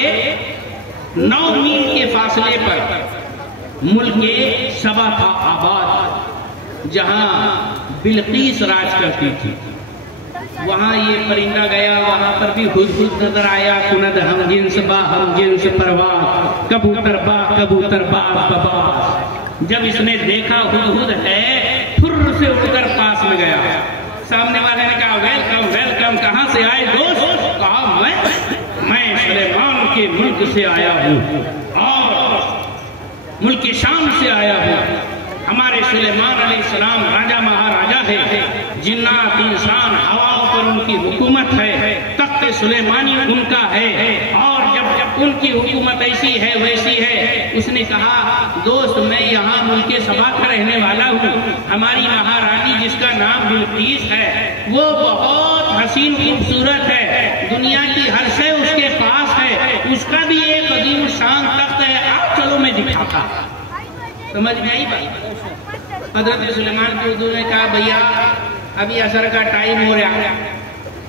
9 میل کے فاصلے پر ملک سبا تھا آباد، جہاں بلقیس راج کرتی تھی. وہاں یہ پرندہ گیا، وہاں پر بھی ہدہد نظر آیا. کند ہم جنس با ہم جنس پرواز، کبوتر با کبوتر باز بباز. جب اس نے دیکھا ہدہد ہے، پھر سے اٹھ کر پاس میں گیا. سامنے والے نے کہا ویلکم ویلکم، کہاں سے آئے دوست؟ کہا میں سلیمان کے ملک سے آیا ہوں اور ملک شام سے آیا ہوں. ہمارے سلیمان علیہ السلام راجہ مہاراجہ ہے، جنات انسان ہواؤں پر ان کی حکومت ہے، تخت سلیمانی ان کا ہے. اور جب ان کی حکومت ایسی ہے ویسی ہے. اس نے کہا دوست میں یہاں ملک سبا کا رہنے والا ہوں. ہماری مہارانی جس کا نام بلقیس ہے وہ بہت حسین خوبصورت ہے. دنیا کی ہر شے اس کے پاس ہے. اس کا بھی ایک عظیم شان تخت ہے. آپ چلو میں دکھاتا. سمجھ میں آئی بات؟ حضرت سلیمان کی اردو نے کہا بھیا ابھی عصر کا ٹائم ہو رہا ہے,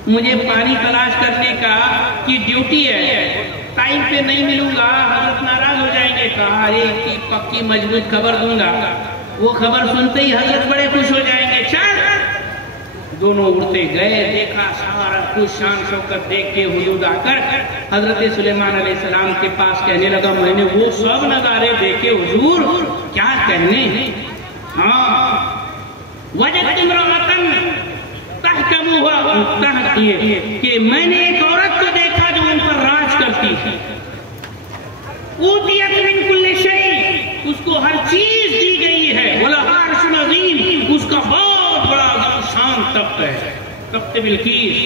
مجھے پانی تلاش کرنے کا کی ڈیوٹی ہے, ٹائم پہ نہیں ملوں گا حضرت ناراض ہو جائیں گے. کہا ایک کی پکی مضبوط خبر دوں گا, وہ خبر سنتے ہی حضرت بڑے خوش ہو جائیں گے. چل دونوں اڑتے گئے. دیکھا سارا کچھ شان شوکت دیکھ کے حدود آ کر حضرت سلیمان علیہ السلام کے پاس کہنے لگا میں نے وہ سب نظارے دیکھے حضور, کیا کہنے ہیں. ہاں وجدت امرأۃ تحکمها کہ میں نے ایک عورت کو دیکھا جو ان پر راج کرتی تھی. اوتیت من کل شیء, اس کو ہر چیز دی گئی ہے. ولہا عرش عظیم, اس کا بہت بڑا عظیم شان تخت ہے. تخت بلقیس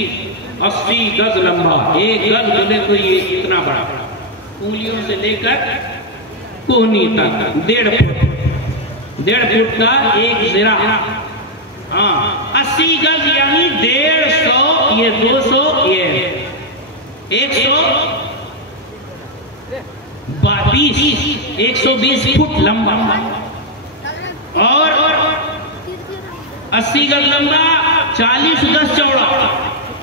80 گز لمبا, ایک گز بولے تو یہ اتنا بڑا, انگلیوں سے لے کر کوہنی تک 1.5 فٹ کا ایک ذراع. ہاں 80 گز یعنی 150, یہ 200, یہ 120 فٹ لمبا, اور 80 گز لمبا 40 گز چوڑا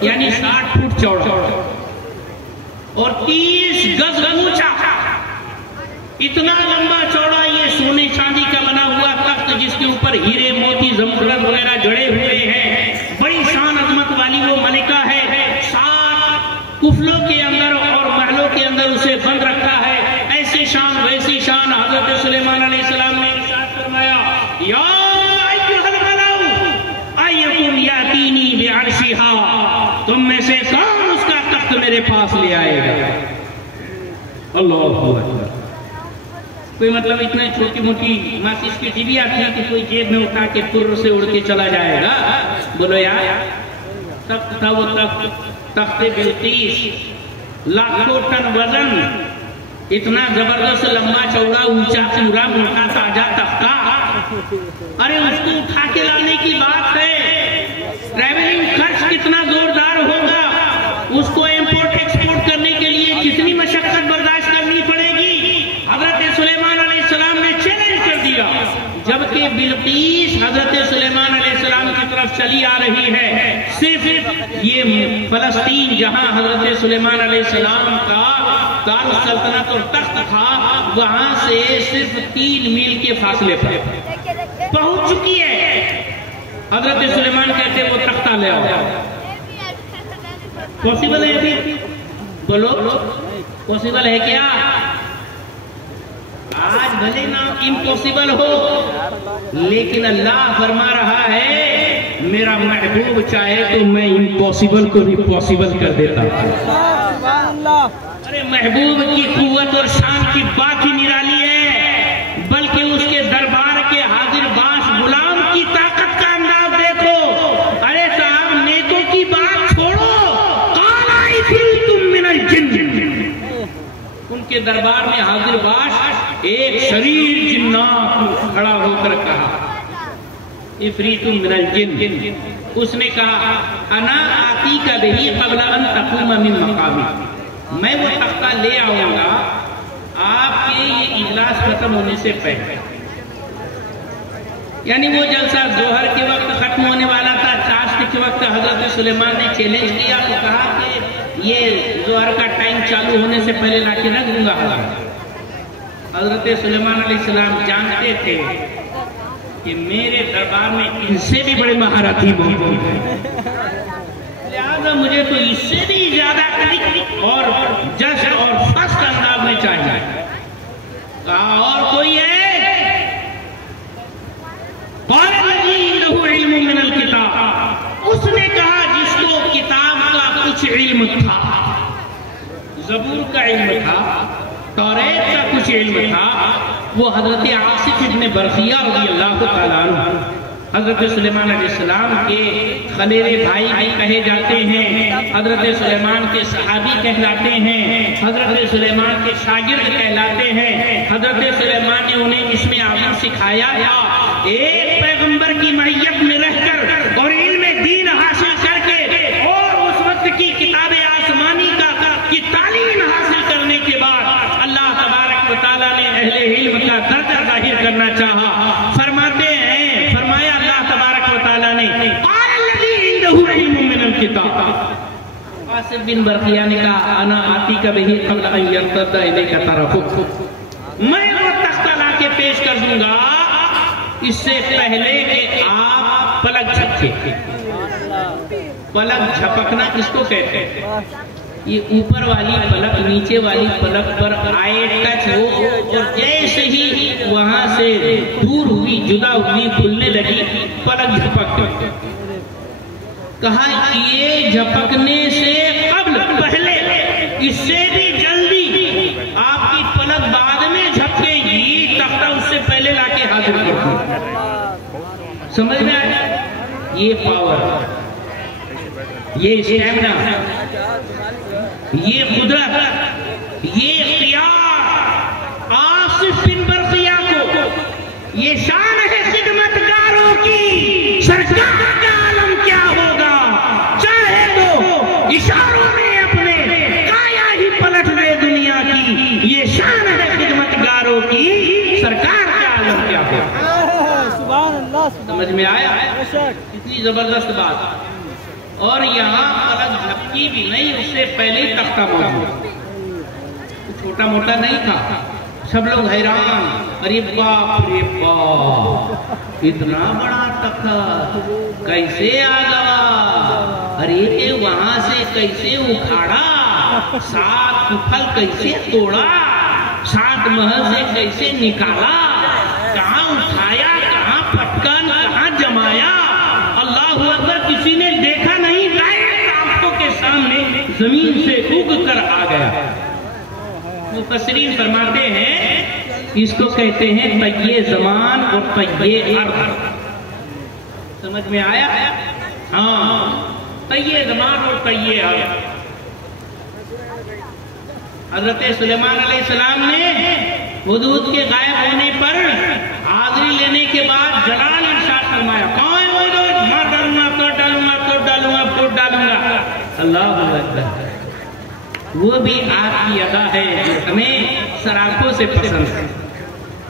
یعنی 60 فٹ چوڑا, اور 30 گز اونچا. اتنا لمبا چوڑا یہ سونے چاندی کا بنا ہوا تخت جس کے اوپر ہیرے موتی زمرد وغیرہ جڑے ہوئے ہیں. بڑی شان عظمت والی وہ ملکہ ہے. 7 کفلوں کے اندر اور محلوں کے اندر اسے بند رکھا ہے. ایسی شان ویسی شان. حضرت سلیمان علیہ السلام نے ارشاد فرمایا یا ایھا الملأ ایکم یاتینی بعرشھا, تم میں سے کون اس کا تخت میرے پاس لے آئے گا. اللہ اکبر. کوئی مطلب اتنا چھوٹی موٹی ماسس کی ٹیبیا تھی کہ کوئی جیب میں اٹھا کے پر سے اڑ کے چلا جائے گا. بولو یار تخت تھا وہ تخت بلقیس, لاکھوں ٹن وزن, اتنا زبردست لمبا چوڑا اونچا پورا موٹا تازہ تختہ. ارے اس کو اٹھا کے لانے کی بات ہے, ٹریولنگ خرچ کتنا زوردار ہوگا, اس کو امپورٹ ایکسپورٹ کرنے کے لیے کتنی مشقت برداشت کرنی پڑے گی. حضرت سلیمان علیہ السلام نے چیلنج کر دیا. جبکہ بلقیس حضرت سلیمان علیہ السلام کی طرف چلی آ رہی ہے. صرف یہ فلسطین جہاں حضرت سلیمان علیہ السلام کا دار السلطنت اور تخت تھا, وہاں سے صرف 3 میل کے فاصلے پر پہنچ چکی ہے. حضرت سلیمان کہتے وہ تختہ لے آؤ. پاسبل ہے ابھی؟ بولو پاسبل ہے کیا؟ آج بھلے نام امپاسبل ہو, لیکن اللہ فرما رہا ہے میرا محبوب چاہے تو میں امپاسبل کو بھی پاسبل کر دیتا ہوں. ارے محبوب کی قوت اور شان کی بات ہی نرالی ہے, بلکہ اس کے دربار کے حاضر باش غلام کی طاقت کا انداز دیکھو. ارے صاحب نیکوں کی بات چھوڑو, قال عفریت من الجن, ان کے دربار میں حاضر باش ایک شریر جنات کھڑا ہو کر کہا عفریت من الجن. اس نے کہا انا آتی کا بہی قبل ان تقوم من مقامی, میں وہ تختہ لے آؤں گا آپ کے یہ اجلاس ختم ہونے سے پہلے. یعنی وہ جلسہ ظہر کے وقت ختم ہونے والا تھا. چاشت کے وقت حضرت سلیمان نے چیلنج کیا تو کہا کہ یہ ظہر کا ٹائم چالو ہونے سے پہلے لا کے رکھ دوں گا. حضرت سلیمان علیہ السلام جانتے تھے کہ میرے دربار میں ان سے بھی بڑے مہارتی موجود ہیں, لہذا مجھے تو اس سے بھی زیادہ قریب اور جشن اور فخر انداز میں چاہیے. کہا اور کوئی ہے؟ قال الذی عنده علم من الکتاب, اس نے کہا جس کو کتاب کا کچھ علم تھا, زبور کا علم تھا, توریت کا کچھ علم تھا. وہ حضرت عاصف ابن برقیہ رضی اللہ تعالیٰ عنہ حضرت سلیمان علیہ السلام کے خلیل بھائی بھی کہے جاتے ہیں، حضرت سلیمان کے صحابی کہلاتے ہیں، حضرت سلیمان کے شاگرد کہلاتے ہیں۔ حضرت سلیمان نے انہیں اسم اعظم سکھایا تھا، ایک پیغمبر کی معیت میں رہ کر اور علم دین حاصل کر کے اور اس وقت کی کتاب آسمانی کی تعلیم حاصل کرنے کے بعد اللہ تبارک و تعالیٰ نے اہل علم کا درجہ ظاہر کرنا چاہا۔ فرمایا اللہ تبارک و تعالیٰ نے قال الذی عنده علم من الکتاب، آصف بن برقیہ نے کہا انا آتیک بہ قبل ان یرتد الیک طرفک، میں وہ تختہ لا کے پیش کر دوں گا اس سے پہلے کہ آپ پلک جھپکے۔ پلک جھپکنا کس کو کہتے ہیں؟ یہ اوپر والی پلک نیچے والی پلک پر آئے ٹچ ہو اور جیسے ہی وہاں سے دور ہوئی، جدا ہوئی، کھلنے لگی، پلک جھپک۔ کہا یہ جھپکنے سے قبل، پہلے، اس سے بھی جلدی آپ کی پلک بعد میں جھپکے گی، تختہ اس سے پہلے لا کے حاضر کرتی۔ سمجھ میں آیا؟ یہ پاور، یہ اسٹیمنا، یہ قدرت، یہ اختیار آصف بن برقیہ کو، یہ شان ہے خدمتگاروں کی۔ سرکار کا عالم کیا ہوگا؟ چاہے تو اشاروں میں اپنے کایا ہی پلٹ دے دنیا کی، یہ شان ہے خدمتگاروں کی۔ سرکار کا عالم کیا ہوگا؟ سبحان اللہ، سمجھ میں آیا؟ اتنی زبردست بات۔ اور یہاں پلک جھپکی بھی نہیں، اس سے پہلے تختہ موجود، چھوٹا موٹا نہیں تھا۔ سب لوگ حیران، ارے باپ رے باپ، اتنا بڑا تختہ کیسے آ گیا؟ ارے وہاں سے کیسے اکھاڑا؟ 7 پھل کیسے توڑا؟ 7 محل سے کیسے نکالا؟ کہاں اٹھایا؟ کہاں پٹکن؟ کہاں جمایا؟ اللہ اکبر! کسی نے دیکھا نہیں، ڈائریکٹ آنکھوں کے سامنے زمین سے اگ کر آ گیا۔ مفسرین فرماتے ہیں اس کو کہتے ہیں طیّ زمان اور طیّ ارض۔ سمجھ میں آیا؟ ہاں، طیّ زمان اور طیّ ارض۔ حضرت سلیمان علیہ السلام نے حدود کے غائب ہونے پر حاضری لینے کے بعد جلال ارشاد فرمایا، کون ہے حدود؟ میں ڈالوں گا، تو ڈالوں گا، تو ڈالوں گا، تو ڈالوں گا۔ اللہ اکبر! وہ بھی آپ کی ادا ہے جو ہمیں سراخوں سے پسند ہے،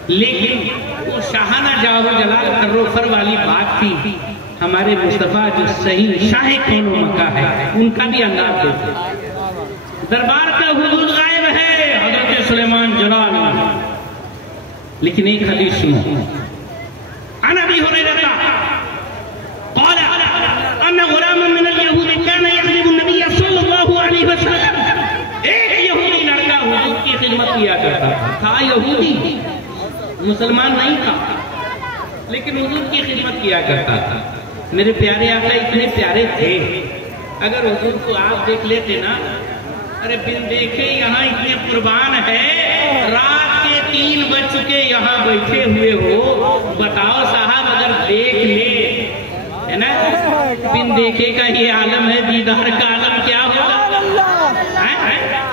لیکن وہ شاہانہ جاہ و جلال کر و فر والی بات تھی۔ ہمارے مصطفیٰ جو صحیح شاہ کون و مکہ ہے، ان کا بھی انداز دیتے۔ دربار کا حدود غائب ہے، حضرت سلیمان جلال، لیکن ایک حدیث سنو۔ عن ابی ہریرہ قال ان غلاما من اليهود كان يخدم النبي صلی اللہ علیہ وسلم، ایک یہودی لڑکا حضور کی خدمت کیا کرتا تھا۔ یہودی، مسلمان نہیں تھا، لیکن حضور کی خدمت کیا کرتا تھا۔ میرے پیارے آقا اتنے پیارے تھے، اگر حضور کو آپ دیکھ لیتے نا، ارے بن دیکھے یہاں اتنے قربان ہے، رات کے 3 بج چکے یہاں بیٹھے ہوئے ہو، بتاؤ صاحب اگر دیکھ لے، ہے نا؟ بن دیکھے کا یہ عالم ہے، دیدار کا عالم کیا ہوگا؟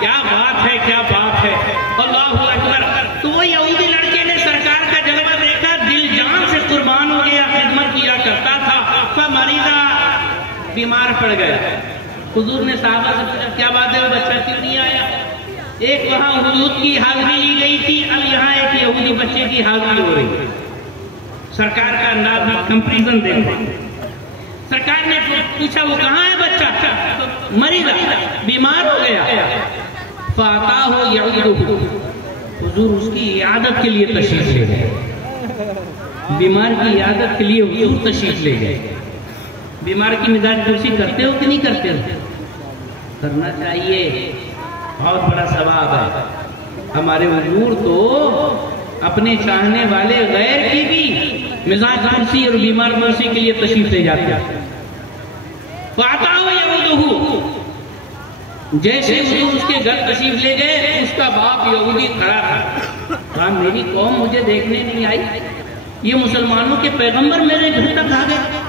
کیا بات ہے، کیا بات ہے! اللہ اکبر! تو وہ یہودی لڑکے نے سرکار کا جلوہ دیکھا، دل جان سے قربان ہو گیا، خدمت کیا کرتا تھا۔ فمریضا، بیمار پڑ گیا۔ حضور نے صحابہ سے پوچھا کیا بات ہے، وہ بچہ کیوں نہیں آیا؟ ایک وہاں حدود کی حاضری لی گئی تھی، اب یہاں ایک یہودی بچے کی حاضری ہو رہی ہے۔ سرکار کا انداز میں کمپریزن دیکھا۔ سرکار نے پوچھا وہ کہاں ہے بچہ؟ مریض، بیمار ہو گیا۔ فَأَتَاهُ يَعُودُهُ، حضور اس کی عیادت کے لیے تشریف لے گئے۔ بیمار کی عیادت کے لیے حضور تشریف لے گئے۔ بیمار کی مزاج پرسی کرتے ہو کہ نہیں کرتے ہو؟ کرنا چاہیے، بہت بڑا ثواب ہے۔ ہمارے حضور تو اپنے چاہنے والے غیر کی بھی مزاج پرسی اور بیمار پرسی کے لیے تشریف لے جاتے ہیں۔ فَأَتَاهُ يَعُودُهُ، جیسے حضور اس کے گھر تشریف لے گئے، اس کا باپ یہودی کھڑا تھا، کہا میری قوم مجھے دیکھنے نہیں آئی، یہ مسلمانوں کے پیغمبر میرے گھر تک آ گئے.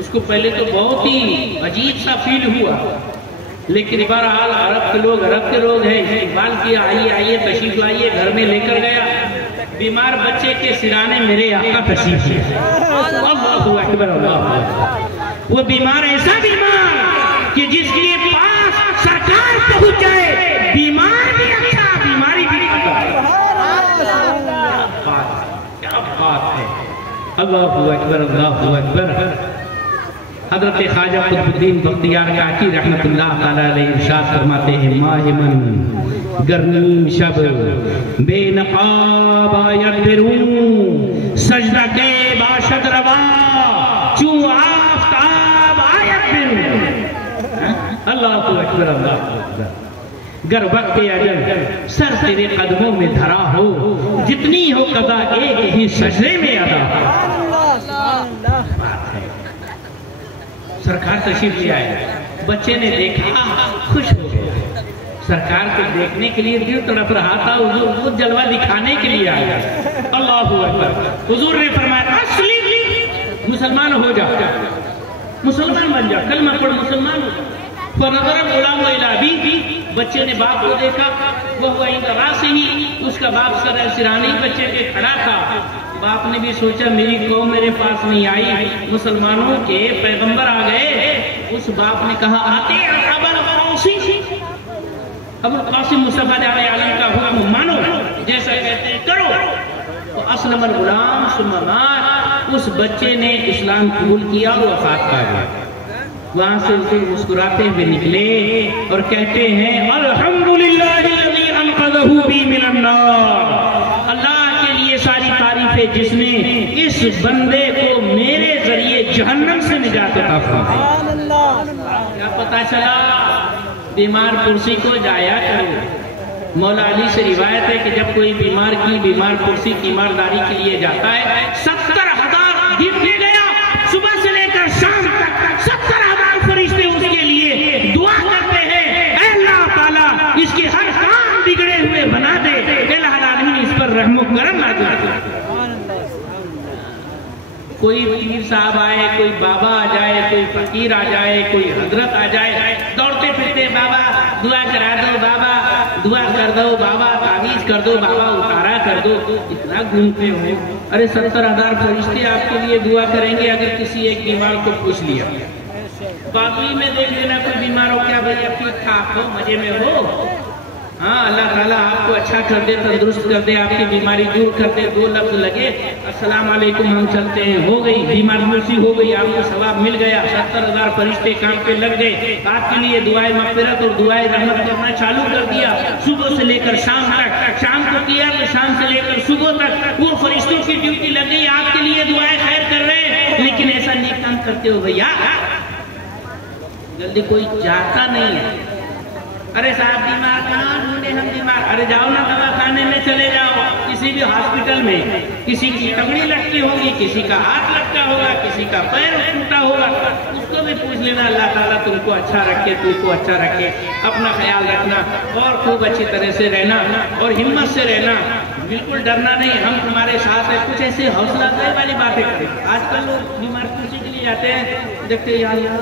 اس کو پہلے تو بہت ہی عجیب سا فیل ہوا، لیکن بہرحال عرب کے لوگ ہیں، استقبال کیا، آئیے تشریف لائیے، گھر میں لے کر گیا. بیمار بچے کے سرانے میرے آقا تشریف لے. اللہ اکبر اللہ اکبر. وہ بیمار ایسا بیمار کہ جس کے پاس سرکار پہنچ جائے، بیمار بھی اچھا، بیماری بھی اچھا. کیا بات ہے. اللہ اکبر اللہ اکبر. حضرت خواجہ قطب الدین بختیار کاکی رحمت اللہ تعالیٰ علیہ ارشاد فرماتے ہیں، ماہ من گرمیم شب بے نقاب آید برون، سجدہ کے باشد روا چو آفتاب آید برون. اللہ اکبر اللہ اکبر. گر وقت اجل سر تیرے قدموں میں دھرا ہو، جتنی ہو قضا ایک ہی سجدے میں ادا ہو. سرکار تشریف لے آئے. بچے نے دیکھا، خوش ہو گیا. سرکار کو دیکھنے کے لیے دل تڑپ رہا تھا، حضور وہ جلوہ دکھانے کے لیے آیا. اللہ اکبر. حضور نے فرمایا اسلم، مسلمان ہو جا، مسلمان بن جا، کلمہ پڑھ، مسلمان ہو جا. فنظر الغلام الی ابیہ، بچے نے باپ کو دیکھا، وہ عند راسہ، اس کا باپ سر سرانے بچے کے کھڑا تھا. باپ نے بھی سوچا میری قوم میرے پاس نہیں آئی، مسلمانوں کے پیغمبر آ گئے. اس باپ نے کہا آتے ابو القاسم مصطفیٰ علیہ عالم کا حکم مانو، جیسا کہتے ہیں کرو. تو اسلم الغلام ثم مات. اس بچے نے اسلام قبول کیا اور وفات پا گیا. وہاں سے اسے مسکراتے ہوئے نکلے اور کہتے ہیں الحمدللہ الذی انقذہ بی من النار. اللہ کے لیے ساری تعریفیں جس نے اس بندے کو میرے ذریعے جہنم سے نجات عطا فرمائی. کیا پتا چلا؟ بیمار پرسی کو جایا کرو. مولا علی سے روایت ہے کہ جب کوئی بیمار کی بیمار پرسی تیمارداری کے لیے جاتا ہے، 70,000 دن لے گیا، صبح سے لے کر شام تک 70,000 فرشتے اس کے لیے دعا کرتے ہیں، اے اللہ تعالیٰ اس کے ہر کام بگڑے ہوئے بنا دے، الہ العالمین اس پر رحم و کرم نازل کر. کوئی پیر صاحب آئے، کوئی بابا آ جائے، کوئی فقیر آ جائے، کوئی حضرت آ جائے، دوڑتے پھرتے بابا دعا کرا دو، بابا دعا کر دو، بابا تعویذ کر دو، بابا اتارا کر دو. اتنا گھومتے ہو. ارے 70,000 فرشتے آپ کے لیے دعا کریں گے اگر کسی ایک بیمار کو پوچھ لیا. باقی میں دیکھ لینا کوئی بیمار ہو، کیا بھائی اب ٹھیک ٹھاک ہو، مزے میں ہو. ہاں اللہ تعالیٰ آپ کو اچھا کر دے، تندرست کر دے، آپ کی بیماری دور کر دے. 2 لفظ لگے، السلام علیکم ہم چلتے ہیں، ہو گئی بیمار مرسی ہو گئی، آپ کو ثواب مل گیا. 70,000 فرشتے کام پہ لگ گئے، آپ کے لیے دعائے مغفرت اور دعائے رحمت کرنا چالو کر دیا. صبح سے لے کر شام تک، شام کو کیا تو شام سے لے کر صبح تک وہ فرشتوں کی ڈیوٹی لگ گئی، آپ کے لیے دعائے خیر کر رہے ہیں. لیکن ایسا نیک کام کرتے ہو بھیا، جلدی کوئی جاتا نہیں ہے. ارے صاحب بیمار کہاں ڈھونڈے ہم بیمار، ارے جاؤ نا دوا خانے میں چلے جاؤ. کسی بھی ہاسپٹل میں کسی کی ٹنگڑی لٹکی ہوگی، کسی کا ہاتھ لٹکا ہوگا، کسی کا پیر ٹوٹا ہوگا، اس کو بھی پوچھ لینا اللہ تعالیٰ تم کو اچھا رکھے، تم کو اچھا رکھے. اپنا خیال رکھنا اور خوب اچھی طرح سے رہنا اور ہمت سے رہنا، بالکل ڈرنا نہیں. ہم تمہارے ساتھ ہیں. کچھ ایسے حوصلہ افزائی والی باتیں کریں. آج کل لوگ بیمار پوچھنے کے لیے جاتے ہیں، دیکھتے یا اللہ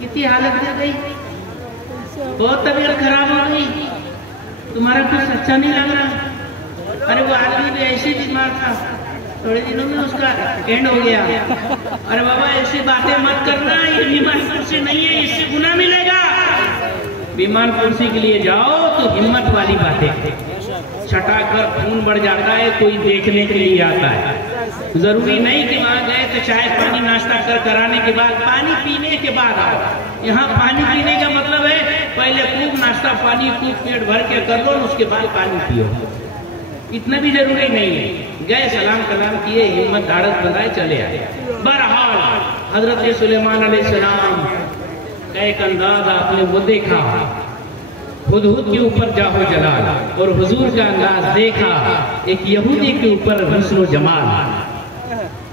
کتنی حالت رہ گئی، بہت طبیعت خراب ہو گئی، تمہارا کچھ اچھا نہیں لگ رہا. ارے وہ آدمی بھی ایسے بیمار تھا، تھوڑے دنوں میں اس کا اینڈ ہو گیا. ارے بابا ایسی باتیں مت کرنا، یہ بیمار پرسی نہیں ہے، اس سے گناہ ملے گا. بیمار پرسی کے لیے جاؤ تو ہمت والی باتیں، چھٹا کر خون بڑھ جاتا ہے، کوئی دیکھنے کے لیے آتا ہے. ضروری نہیں کہ وہاں گئے تو چائے پانی ناشتہ کرانے کے بعد پانی پینے کے بعد آؤ. یہاں پانی پینے کا مطلب ہے پہلے خوب ناشتہ پانی خوب پیٹ بھر کے کر لو، اس کے بعد پانی پیو. اتنا بھی ضروری نہیں ہے. گئے سلام کلام کیے، ہمت دھاڑت بندائے، چلے آئے. بہرحال حضرت سلیمان علیہ السلام کا ایک انداز آپ نے وہ دیکھا، ہدہد کے اوپر جاہو جلال، اور حضور کا انداز دیکھا ایک یہودی کے اوپر حسن و جمال.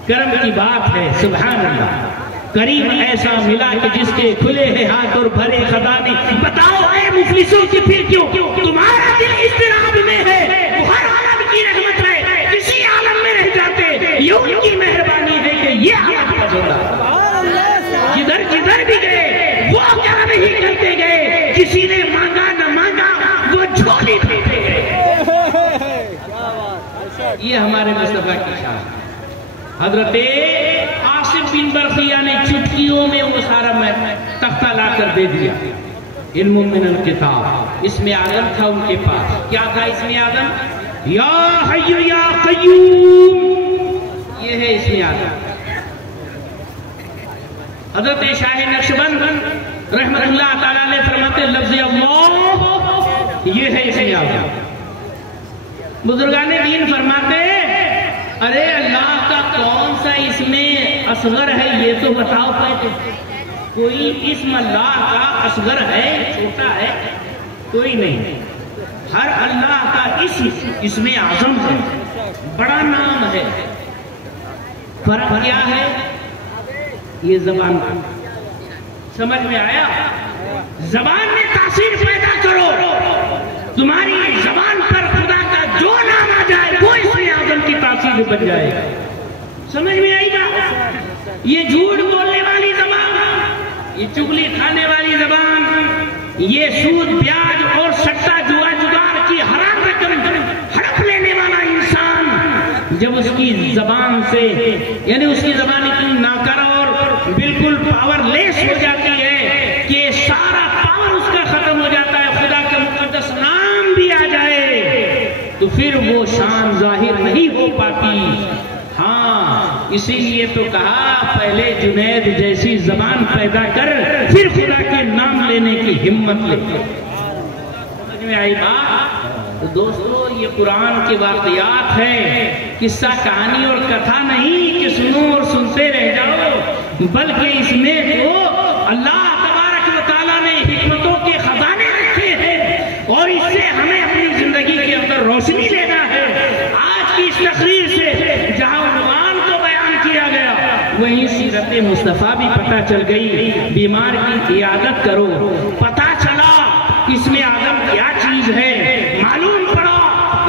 کرم کی بات ہے، سبحان اللہ. کریم ایسا ملا کہ جس کے کھلے ہیں ہاتھ اور بھرے خزانے. بتاؤ اے مفلسوں کی پھر کیوں تمہارا دل اضطراب میں ہے؟ وہ ہر عالم کی رحمت ہے، کسی عالم میں یہ ان کی مہربانی ہے کہ یہ ہمیں پسند آیا۔ جدھر جدھر بھی گئے وہ کیا نہیں کرتے گئے، کسی نے مانگا نہ مانگا وہ جھولی دیتے گئے۔ یہ ہمارے مصطفیٰ کی شان۔ حضرت آصف بن برقیہ نے چٹکیوں میں وہ سارا تختہ لا کر دے دیا۔ علم من الکتاب، اسم اعظم تھا ان کے پاس۔ کیا تھا اسم اعظم؟ یا حی یا قیوم، یہ ہے اسم اعظم۔ حضرت شاہ نقشبند رحمت اللہ تعالیٰ نے فرماتے لفظ اللہ یہ ہے اسم اعظم۔ بزرگان دین فرماتے ارے اللہ کا کون سا اسم اصغر ہے یہ تو بتاؤ پہلے۔ کوئی اسم اللہ کا اصغر ہے، چھوٹا ہے؟ کوئی نہیں۔ ہر اللہ کا اسم اعظم ہے، بڑا نام ہے۔ فرق کیا ہے؟ یہ زبان کا۔ سمجھ میں آیا؟ زبان میں تاثیر پیدا کرو، تمہاری زبان پر خدا کا جو نام آ جائے وہ اسم اعظم کی تاثیر بن جائے گا۔ سمجھ میں آئی بات؟ یہ جھوٹ بولنے والی زبان، یہ چگلی کھانے والی زبان، یہ سود بیاج اور سٹا جوا جگار کی حرام رقم ہڑپ لینے والا انسان جب اس کی زبان سے یعنی اس کی زبان اتنی ناکارہ اور بالکل پاور لیس ہو جاتی ہے کہ سارا پاور اس کا ختم ہو جاتا ہے، خدا کا مقدس نام بھی آ جائے تو پھر وہ شان ظاہر نہیں ہو پاتی۔ ہاں اسی لیے تو کہا پہلے جنید جیسی زبان پیدا کر پھر خدا کے نام لینے کی ہمت لے۔ سمجھ میں آئی بات؟ تو دوستو یہ قرآن کے واقعات ہے، قصہ کہانی اور کتھا نہیں کہ سنو اور سنتے رہ جاؤ، بلکہ اس میں تو اللہ تبارک و تعالیٰ نے حکمتوں کے خزانے رکھے ہیں اور اس سے ہمیں اپنی زندگی کے اندر روشنی لینا ہے۔ آج کی اس تقریر سے جہاں عنوان کو بیان کیا گیا وہیں سیرت مصطفیٰ بھی پتہ چل گئی۔ بیمار کی عیادت کرو، پتہ چلا اسم اعظم کیا چیز ہے، معلوم پڑا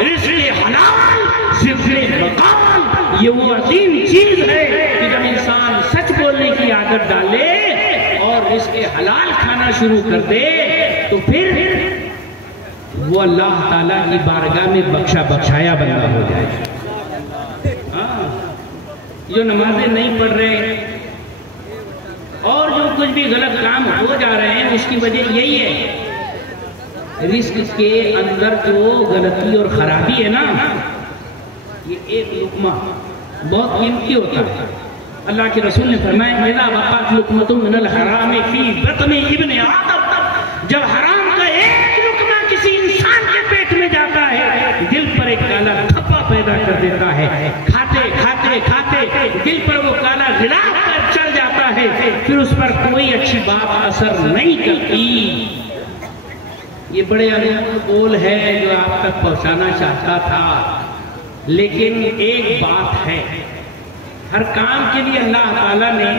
رزق حلال رزق مقام یہ وہ عظیم چیز ہے کہ جب انسان سچ بولنے کی عادت ڈالے اور رزق حلال کھانا شروع کر دے تو پھر وہ اللہ تعالیٰ کی بارگاہ میں بخشا بخشایا بندہ ہو جائے۔ جو نمازیں نہیں پڑھ رہے اور جو کچھ بھی غلط کام ہو جا رہے ہیں اس کی وجہ یہی ہے، رزق کے اندر جو غلطی اور خرابی ہے نا، یہ ایک لقمہ بہت قیمتی ہوتا ہے۔ اللہ کے رسول نے فرمایا اذا وقعت لقمۃ من الحرام فی بطن ابن آدم، جب حرام کا ایک لقمہ کسی انسان کے پیٹ میں جاتا ہے دل پر ایک کالا دھبا پیدا کر دیتا ہے، کھاتے کھاتے کھاتے دل پر وہ کالا غلاف پر چل جاتا ہے، پھر اس پر کوئی اچھی بات اثر نہیں کرتی۔ یہ بڑے عظیم قول ہے جو آپ تک پہنچانا چاہتا تھا، لیکن ایک بات ہے، ہر کام کے لیے اللہ تعالیٰ نے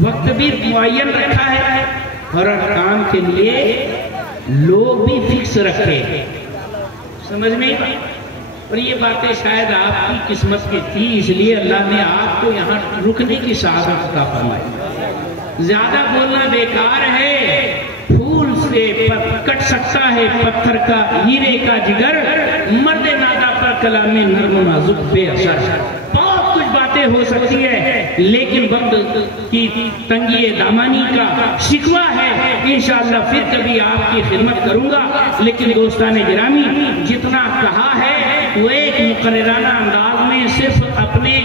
وقت بھی معین رکھا ہے اور ہر کام کے لیے لوگ بھی فکس رکھے۔ سمجھ میں؟ اور یہ باتیں شاید آپ کی قسمت کی تھی، اس لیے اللہ نے آپ کو یہاں رکنے کی سعادت عطا فرمائی۔ زیادہ بولنا بیکار ہے، پھول سے کٹ سکتا ہے پتھر کا ہیرے کا جگر، مرد نادا پر کلام نرم و نازک بے اثر۔ بہت کچھ باتیں ہو سکتی ہے لیکن وقت کی تنگی دامانی کا شکوہ ہے، انشاءاللہ پھر کبھی آپ کی خدمت کروں گا۔ لیکن دوستان گرامی جتنا کہا ہے وہ ایک مقررانہ انداز میں صرف اپنے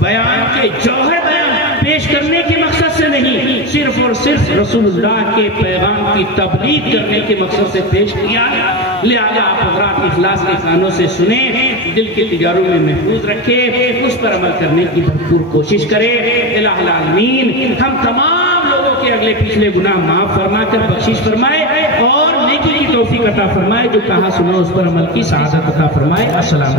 بیان کے جوہر بیان پیش کرنے کے مقصد سے نہیں، صرف اور صرف رسول اللہ کے پیغام کی تبلیغ کرنے کے مقصد سے پیش کیا۔ لہذا آپ حضرات اخلاص کے کانوں سے سنیں، دل کے تجاروں میں محفوظ رکھے، اس پر عمل کرنے کی بھرپور کوشش کرے۔ الہ العالمین ہم تمام لوگوں کے اگلے پچھلے گناہ معاف فرما کر بخشش فرمائے اور نیکی کی توفیق عطا فرمائے، جو کہا سنا اس پر عمل کی سعادت عطا فرمائے۔ السلام علیکم۔